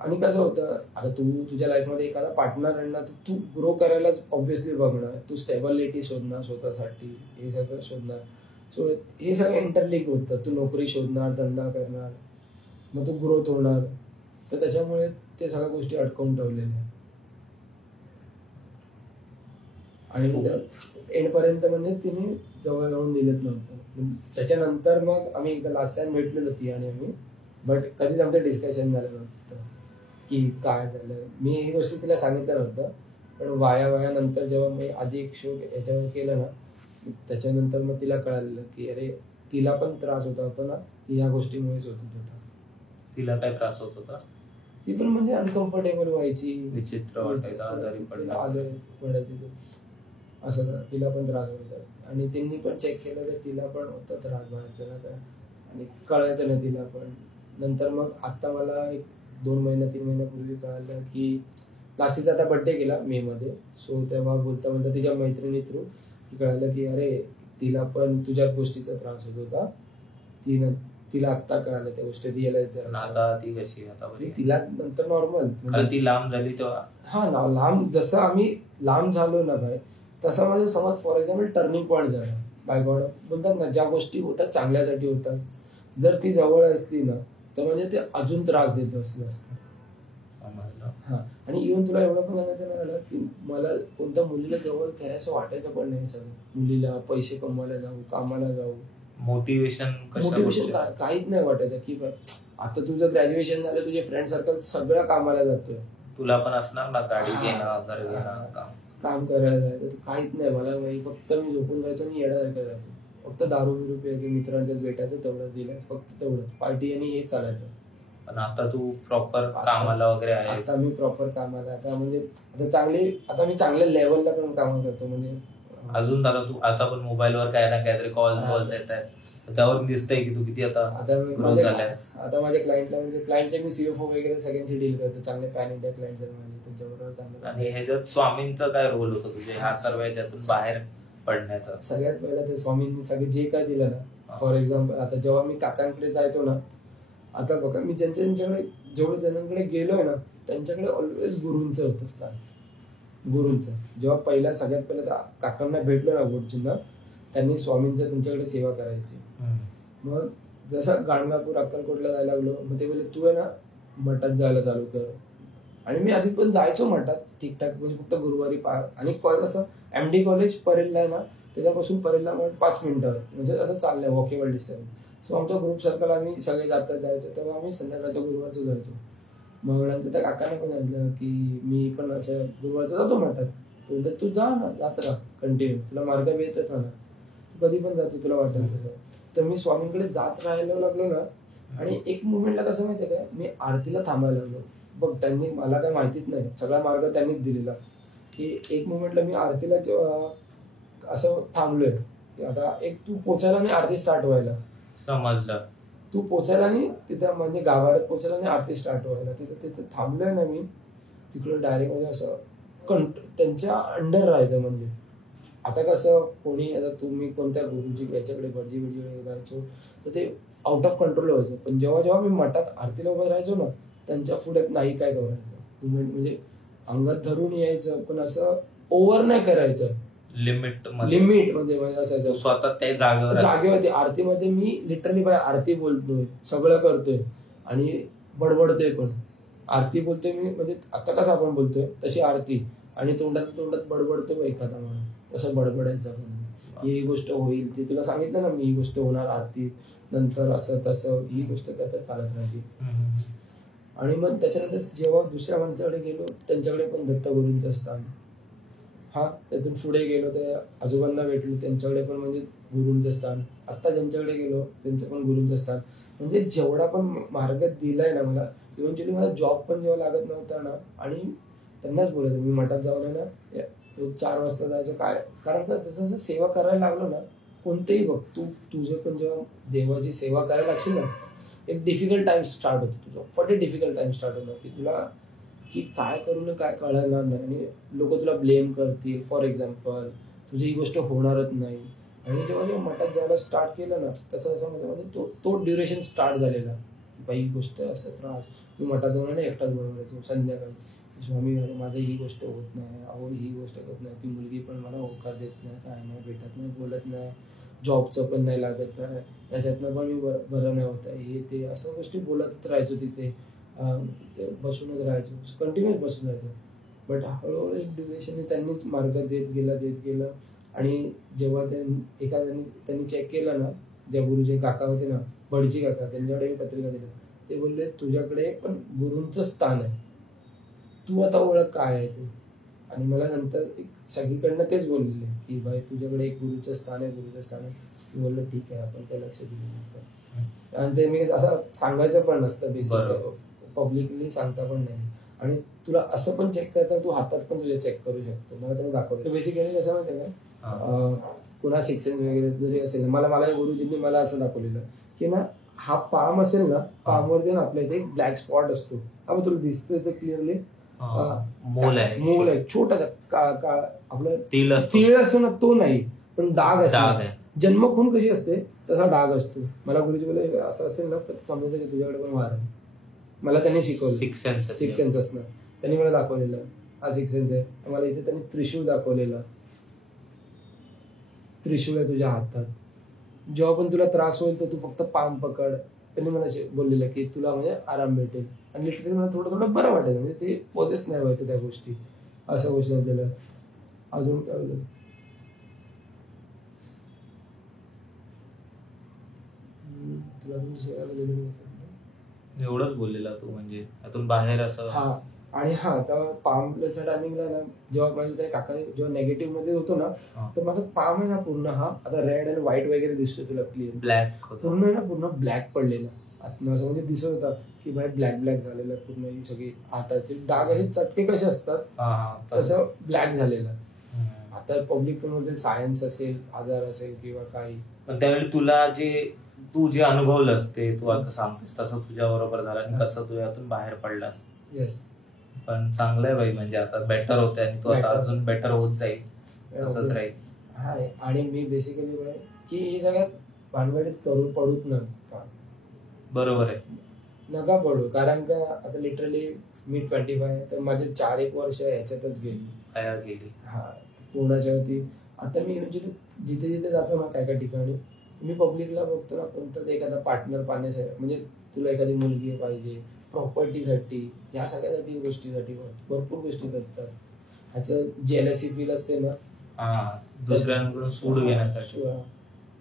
आणि कसं होतं, आता तू तुझ्या लाईफमध्ये एखादा पार्टनर आणणार, तर तू ग्रो करायलाच ऑब्व्हियसली बघणार. तू स्टेबिलिटी शोधणार स्वतःसाठी, हे सगळं शोधणार. सो हे सगळं इंटरलिंक होतं. तू नोकरी शोधणार, धंदा करणार, मग तू ग्रोथ होणार. तर त्याच्यामुळे ते सगळ्या गोष्टी अडकवून ठेवलेल्या. आणि एंडपर्यंत म्हणजे तिने जवळ येऊन दिलेत नव्हतं. त्याच्यानंतर मग आम्ही एकदा लास्ट टाइम भेटलेलो ती आणि आम्ही, बट कधीच आमचं डिस्कशन झालं नव्हतं की काय झालं. मी ही गोष्ट तिला सांगितलं नव्हतं, पण वायानंतर जेव्हा मी आधी एक शो याच्यावर केलं ना, त्याच्यानंतर मग तिला कळालं की अरे तिला पण त्रास होता ना, की ह्या गोष्टीमुळेच होत होता. तिला काय त्रास होत होता? ती पण म्हणजे अनकम्फर्टेबल व्हायची, विचित्र वाटायचं, आजारी पडायची, असं तिला पण त्रास व्हायचा. आणि त्यांनी पण चेक केलं तर तिला पण होता त्रास व्हायचा ना काय, आणि कळायचं ना तिला पण. नंतर मग आता मला एक 2 महिना 3 महिन्यापूर्वी कळालं की लास्टीचा आता बड्डे गेला मे मध्ये. सो तेव्हा बोलता तिच्या मैत्रिणी थ्रू कळालं की अरे तिला पण तुझ्या गोष्टीचा त्रास होत होता. तिला आत्ता कळालं त्या गोष्टी रिअलाइज झालं. आता ती कशी, आता तिला नंतर नॉर्मल, ती लांब झाली तेव्हा. हा ना, लांब जसं आम्ही लांब झालो ना भाई, तसं म्हणजे समज फॉर एक्झाम्पल टर्निंग पॉईंट झाला. बाय गॉड बोलतात ना, ज्या गोष्टी होतात चांगल्यासाठी होतात. जर ती जवळ असती ना, तर म्हणजे ते अजून त्रास देत बसलं असतं. हा, आणि इव्हन तुला एवढं पण सांगायचं नाही झालं की मला कोणत्या मुलीला जवळ घ्यायचं वाटायचं पण नाही. सगळं मुलीला पैसे कमवायला जाऊ, कामाला जाऊ, मोटिवेशन काहीच नाही वाटायचं की आता तुझं ग्रॅज्युएशन झालं, तुझे फ्रेंड सर्कल सगळ्या कामाला जातोय, तुला पण असणार ना गाडी घेणं, घर घेणं, काम करायला जायचं. काहीच नाही मला. फक्त मी झोपून जायचो आणि येण्यासारखं जायचो. फक्त दारू बिरू प्यायचं, मित्रांच्यात भेटायचं, तेवढं दिलं, फक्त तेवढंच पार्टी आणि हेच चालायचं. पण आता तू प्रॉपर कामाला वगैरे आहे? आता मी प्रॉपर कामाला, आता म्हणजे आता मी चांगल्या लेवलला पण काम करतो. म्हणजे अजून दादा तू आता पण मोबाईलवर काय ना काहीतरी कॉल्स येत आहेत, त्यावर दिसतंय की तू किती आता माझ्या क्लायंटला, म्हणजे क्लायंटचे मी सीएफओ वगैरे सगळ्यांची डील करतो. चांगले पॅन इंडिया क्लायंट आहेत माझे, त्यांच्याबरोबर चांगलं. आणि ह्याच्यात स्वामींचा काय रोल होतो तुझे ह्या सर्व ह्याच्यातून बाहेर पडण्याचा? सगळ्यात पहिला ते स्वामींनी सगळे जे काय दिलं ना, फॉर एक्झाम्पल आता जेव्हा मी काकांकडे जायचो ना, आता बघा मी ज्यांच्याकडे जेवढे जणांकडे गेलोय ना, त्यांच्याकडे ऑलवेज गुरूंचं होतं स्थान. गुरूंचं जेव्हा सगळ्यात पहिला काकांना भेटलो ना गुरुजींना, त्यांनी स्वामींचं तुमच्याकडे सेवा करायची. मग जसं गाणगापूर अक्कलकोटला जायला लागलो, मग ते बोलले तू आहे ना मठात जायला चालू कर. आणि मी आधी पण जायचो मठात ठीकठाक, म्हणजे फक्त गुरुवारी आणि कसं MD कॉलेज परेलला आहे ना, त्याच्यापासून परेलला मग 5 मिनिटं, म्हणजे असं चाललंय वॉकेबल डिस्टन्स. सो आमचा ग्रुप सर्कल आम्ही सगळे जायचो, तेव्हा आम्ही संध्याकाळच्या गुरुवारचं जायचो. मग नंतर त्या काकाने पण सांगितलं की मी पण असं गुरुवारचं जातो मठात. तू जा ना, जात राहा कंटिन्यू, तुला मार्ग मिळतच ना, तू कधी पण जातो तुला वाटेल तसं. तर मी स्वामींकडे जात राहायला लागलो ना, आणि एक मुवमेंटला कसं माहितीये काय, मी आरतीला थांबायला लागलो. बघ, त्यांनी मला काय माहितीच नाही, सगळा मार्ग त्यांनीच दिलेला. की एक मुवमेंटला मी आरतीला असं थांबलोय, की आता एक तू पोचायला नाही आरती स्टार्ट व्हायला, समजलं. तू पोचायला नाही तिथं, म्हणजे गावात पोचायला नाही आरती स्टार्ट व्हायला, तिथं थांबलोय ना मी, तिकडं डायरेक्ट म्हणजे असं त्यांच्या अंडर राहायचं. म्हणजे आता कसं कोणी, आता तुम्ही कोणत्या गुरुजी याच्याकडे भटजी जायचो तर ते आउट ऑफ कंट्रोल व्हायचं, पण जेव्हा मी मठात आरतीला उभं राहायचो ना, त्यांच्या पुढे नाही काय करायचं, म्हणजे अंगात धरून यायचं, पण असं ओव्हर नाही करायचं, लिमिट मध्ये असायचं. स्वतः त्या जागेवरती आरतीमध्ये मी लिटरली आरती बोलतोय, सगळं करतोय आणि बडबडतोय पण. आरती बोलतोय मी, म्हणजे आता कसं आपण बोलतोय तशी आरती, आणि तोंडात बडबडतोय एखादा म्हणून, तसं बडबडायचं पण. ही गोष्ट होईल, ती तुला सांगितलं ना मी, ही गोष्ट होणार आरती नंतर, असं तसं ही गोष्ट करता चालत राहायची. आणि मग त्याच्यानंतर जेव्हा दुसऱ्या माणसाकडे गेलो, त्यांच्याकडे पण दत्तगुरूंचं स्थान. त्यातून पुढे गेलो तर आजोबांना भेटलो, त्यांच्याकडे पण म्हणजे गुरूंचं स्थान. आता ज्यांच्याकडे गेलो त्यांचं पण गुरूंचं स्थान. म्हणजे जेवढा पण मार्ग दिलाय ना मला, इव्हेंच्युअली मला जॉब पण जेव्हा लागत नव्हता ना, आणि त्यांनाच बोलायचं मी मठात जाऊन आहे ना 4 वाजता जायचं, काय कारण का जसं जसं सेवा करायला लागलो ना, कोणतेही बघ तुझे पण जेव्हा देवाची सेवा करायला लागशील ना, एक डिफिकल्ट टाइम स्टार्ट होतो तुझं, फटे डिफिकल्ट टाइम स्टार्ट होतो की तुला की काय करू नये काय कळणार नाही, आणि लोक तुला ब्लेम करतील. फॉर एक्झाम्पल तुझी ही गोष्ट होणारच नाही. आणि जेव्हा मठात जायला स्टार्ट केलं ना, तसं म्हणजे तो ड्युरेशन स्टार्ट झालेला, बाई ही गोष्ट असं त्रास. मी मठात जाऊन ना एकटाच बनवायचो संध्याकाळी, स्वामी माझी ही गोष्ट होत नाही, अहो ही गोष्ट होत नाही, ती मुलगी पण मला होकार देत नाही, काय नाही भेटत नाही, बोलत नाही, जॉबचं पण नाही लागत नाही, त्याच्यातनं पण मी बरं नाही होत आहे, हे ते असं गोष्टी बोलत राहायचो तिथे. बसूनच राहायचो, कंटिन्युअस बसून राहायचो. बट हळूहळू एक ड्युरेशन त्यांनीच मार्ग देत गेलं. आणि जेव्हा त्यांनी चेक केलं ना, ज्या गुरुचे काका होते ना, भटजी काका, त्यांच्याकडे मी पत्रिका दिली. ते बोलले तुझ्याकडे पण गुरूंचं स्थान आहे, तू आता ओळख काय आहे ते. आणि मला नंतर सगळीकडनं तेच बोललेले की भाई तुझ्याकडे एक गुरुचं स्थान आहे. मी बोललो ठीक आहे, आपण त्या लक्ष दिलं. आणि ते मी असं सांगायचं पण नसतं, बेसिकली पब्लिकली सांगता पण नाही. आणि तुला असं पण चेक करता, तू हातात पण तुझे चेक करू शकतो. मला त्याने दाखवलं. बेसिकली कसं माहिती आहे का, पुन्हा 6 सेन्स वगैरे जरी असेल ना, मला गुरुजींनी मला असं दाखवलेलं की ना, हा पाम असेल ना, पामवरती ना आपल्या इथे एक ब्लॅक स्पॉट असतो. हा तुला दिसतोय ते क्लिअरली, मोल आहे छोटासा, आपलं तीळ असतो ना, तो नाही पण डाग असतो. जन्मखून कशी असते तसा डाग असतो. मला गुरुजी बोलले असं असेल ना तर समजायचं की तुझ्याकडे पण वार आहे. मला त्यांनी शिकवलं 6 सेन्स असणं. त्यांनी मला दाखवलेलं हा 6 सेन्स आहे. मला इथे त्यांनी त्रिशूळ दाखवलेलं, त्रिशूळ आहे तुझ्या हातात. जेव्हा पण तुला त्रास होईल तर तू फक्त पाम पकड. त्यांनी मला बोललेलं की तुला म्हणजे आराम भेटेल. आणि लिटरली मला थोडं बरं वाटायचं, म्हणजे ते पोजेस नाही व्हायचं त्या गोष्टी. असं गोष्टी आपल्याला अजून कळलं. तुला एवढंच बोललेला तू, म्हणजे यातून बाहेर असं. आणि तेव्हा पामच्या टायमिंगला ना, जेव्हा माझ्या त्या काकाने जेव्हा नेगेटिव्ह मध्ये होतो ना, तर माझा पाम आहे ना पूर्ण आता रेड आणि व्हाईट वगैरे दिसतोय तुला क्लिअर, ब्लॅक पूर्ण आहे ना, पूर्ण ब्लॅक पडलेला आतनं. असं म्हणजे दिसत होता की भाई ब्लॅक झालेलं पूर्ण. ही सगळी हाताचे डाग असे चटके कसे असतात तसं ब्लॅक झालेलं. आता पब्लिक मध्ये सायन्स असेल, आजार असेल किंवा काही, पण त्यावेळी तुला तू जे अनुभवलंस ते तू आता सांगतेस तसं तुझ्या बरोबर झालं, आणि कसं तू यातून बाहेर पडलास. येस. पण चांगलं आहे भाई, म्हणजे आता बेटर होते आणि तू आता अजून बेटर होत जाईल, तसंच राहील. आणि मी बेसिकली की हे सगळ्यात भानगडीत करून पडूच नका. बरोबर आहे, नका पडू. कारण का आता लिटरली मी 25 तर माझे 4-1 वर्ष ह्याच्यातच गेली. पूर्णाच्या होती. आता मी जिथे जातो ना, काय ठिकाणी मी पब्लिकला बघतो ना, कोणतं एखादा पार्टनर पाहण्यासाठी, म्हणजे तुला एखादी मुलगी पाहिजे, प्रॉपर्टीसाठी, या सगळ्यासाठी गोष्टीसाठी भरपूर गोष्टी करतात. ह्याचं जेलसी फील असते ना, दुसऱ्यांकडून सूड घेण्यासाठी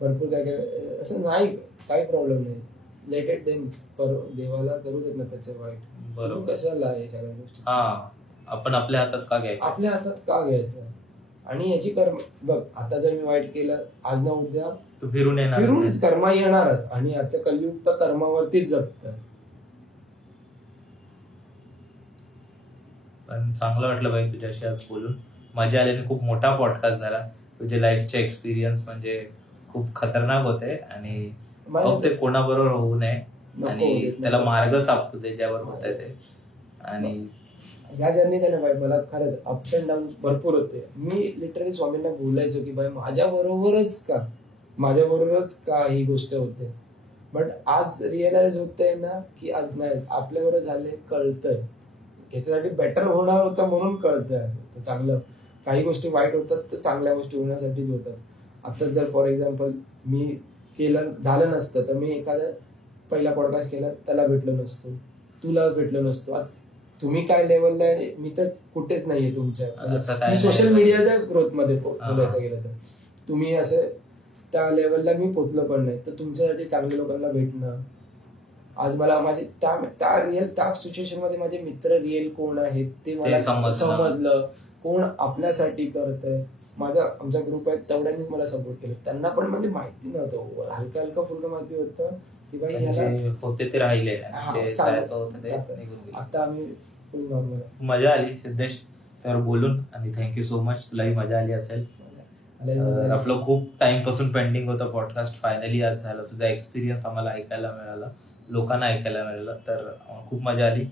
भरपूर काय काय असं नाही, काही प्रॉब्लेम नाही. लेट इट देम, देवाला करू देत ना त्याचं वाईट. बरोबर, कशाला आहे सगळ्या गोष्टी आपण आपल्या हातात का घ्यायचं, आपल्या हातात का घ्यायचं. आणि याची कर्म बघ, आता जर मी वाईट केलं आज ना उद्या फिरूनच कर्मा येणारच. आणि आजचं कलियुग तर कर्मावरतीच जगत. पण चांगलं वाटलं भाई तुझ्याशी आज बोलून, मजा आली. आणि खूप मोठा पॉडकास्ट झाला. तुझे लाईफचे एक्सपिरियन्स म्हणजे खूप खतरनाक होते. आणि ते कोणाबरोबर होऊ नये आणि त्याला मार्ग सापडू दे ज्यावर होत आहे ते. आणि या जर्नीत आहे ना भाई, मला खरंच अप्स अँड डाऊन भरपूर होते. मी लिटरली स्वामींना बोलायचो की भाई माझ्याबरोबरच का ही गोष्ट होते. बट आज रिअलाइज होतंय ना की आज नाही, आपल्याबरोबर झाले, कळतंय. याच्यासाठी बेटर होणार होतं म्हणून कळतंय. चांगलं, काही गोष्टी वाईट होतात तर चांगल्या गोष्टी होण्यासाठीच होतात. आता जर फॉर एक्झाम्पल मी झालं नसतं तर मी एखादा पहिला पॉडकास्ट केला, त्याला भेटलो नसतो, तुला भेटलो नसतो. आज तुम्ही काय लेवलला आहे, मी तर कुठेच नाहीये तुमच्या. मी सोशल मीडियाच्या ग्रोथ मध्ये बोलायचं गेलं तर तुम्ही असं त्या लेवलला मी पोचलो पण नाही. तर तुमच्यासाठी चांगल्या लोकांना भेटणं, आज मला माझे त्या सिच्युएशन मध्ये माझे मित्र रिअल कोण आहेत ते मला समजलं. कोण आपल्यासाठी करतंय. आमचा ग्रुप आहे, तेवढ्यांनीच मला सपोर्ट केलं. त्यांना पण म्हणजे माहिती नव्हतं, हलका फुलकं माहिती होतं की बाई होते ते राहिले. आता आम्ही फुल नॉर्मल. मजा आली सिद्धेश तर बोलून. आणि थँक्यू सो मच, तुलाही मजा आली असेल. आपलं खूप टाइम पासून पेंडिंग होतं पॉडकास्ट, फायनली आज झालं. तुझा एक्सपिरियन्स आम्हाला ऐकायला मिळाला, लोकांना ऐकायला मिळालं, तर खूप मजा आली.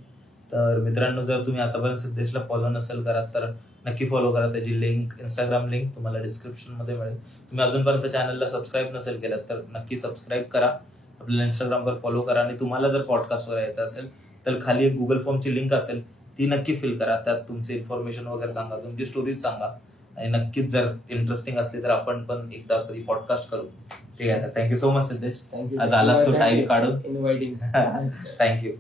तर मित्रांनो, जर तुम्ही आतापर्यंत सिद्धेशला फॉलो नसेल करत तर नक्की फॉलो करा. त्याची लिंक, इंस्टाग्राम लिंक तुम्हाला डिस्क्रिप्शन मध्ये मिळेल. तुम्ही अजूनपर्यंत चॅनलला सबस्क्राईब नसेल केलं तर नक्की सबस्क्राईब करा, आपल्याला इंस्टाग्रामवर फॉलो करा. आणि तुम्हाला जर पॉडकास्टवर यायचं असेल तर खाली एक गुगल फॉर्मची लिंक असेल, ती नक्की फिल करा. त्यात तुमची इन्फॉर्मेशन वगैरे सांगा, तुमची स्टोरीज सांगा. आणि नक्कीच जर इंटरेस्टिंग असली तर आपण पण एकदा कधी पॉडकास्ट करू. ठीक आहे, थँक्यू सो मच सिद्धेश, आज आलास तो टाइम काढून. इन्व्हाइटिंग. थँक्यू.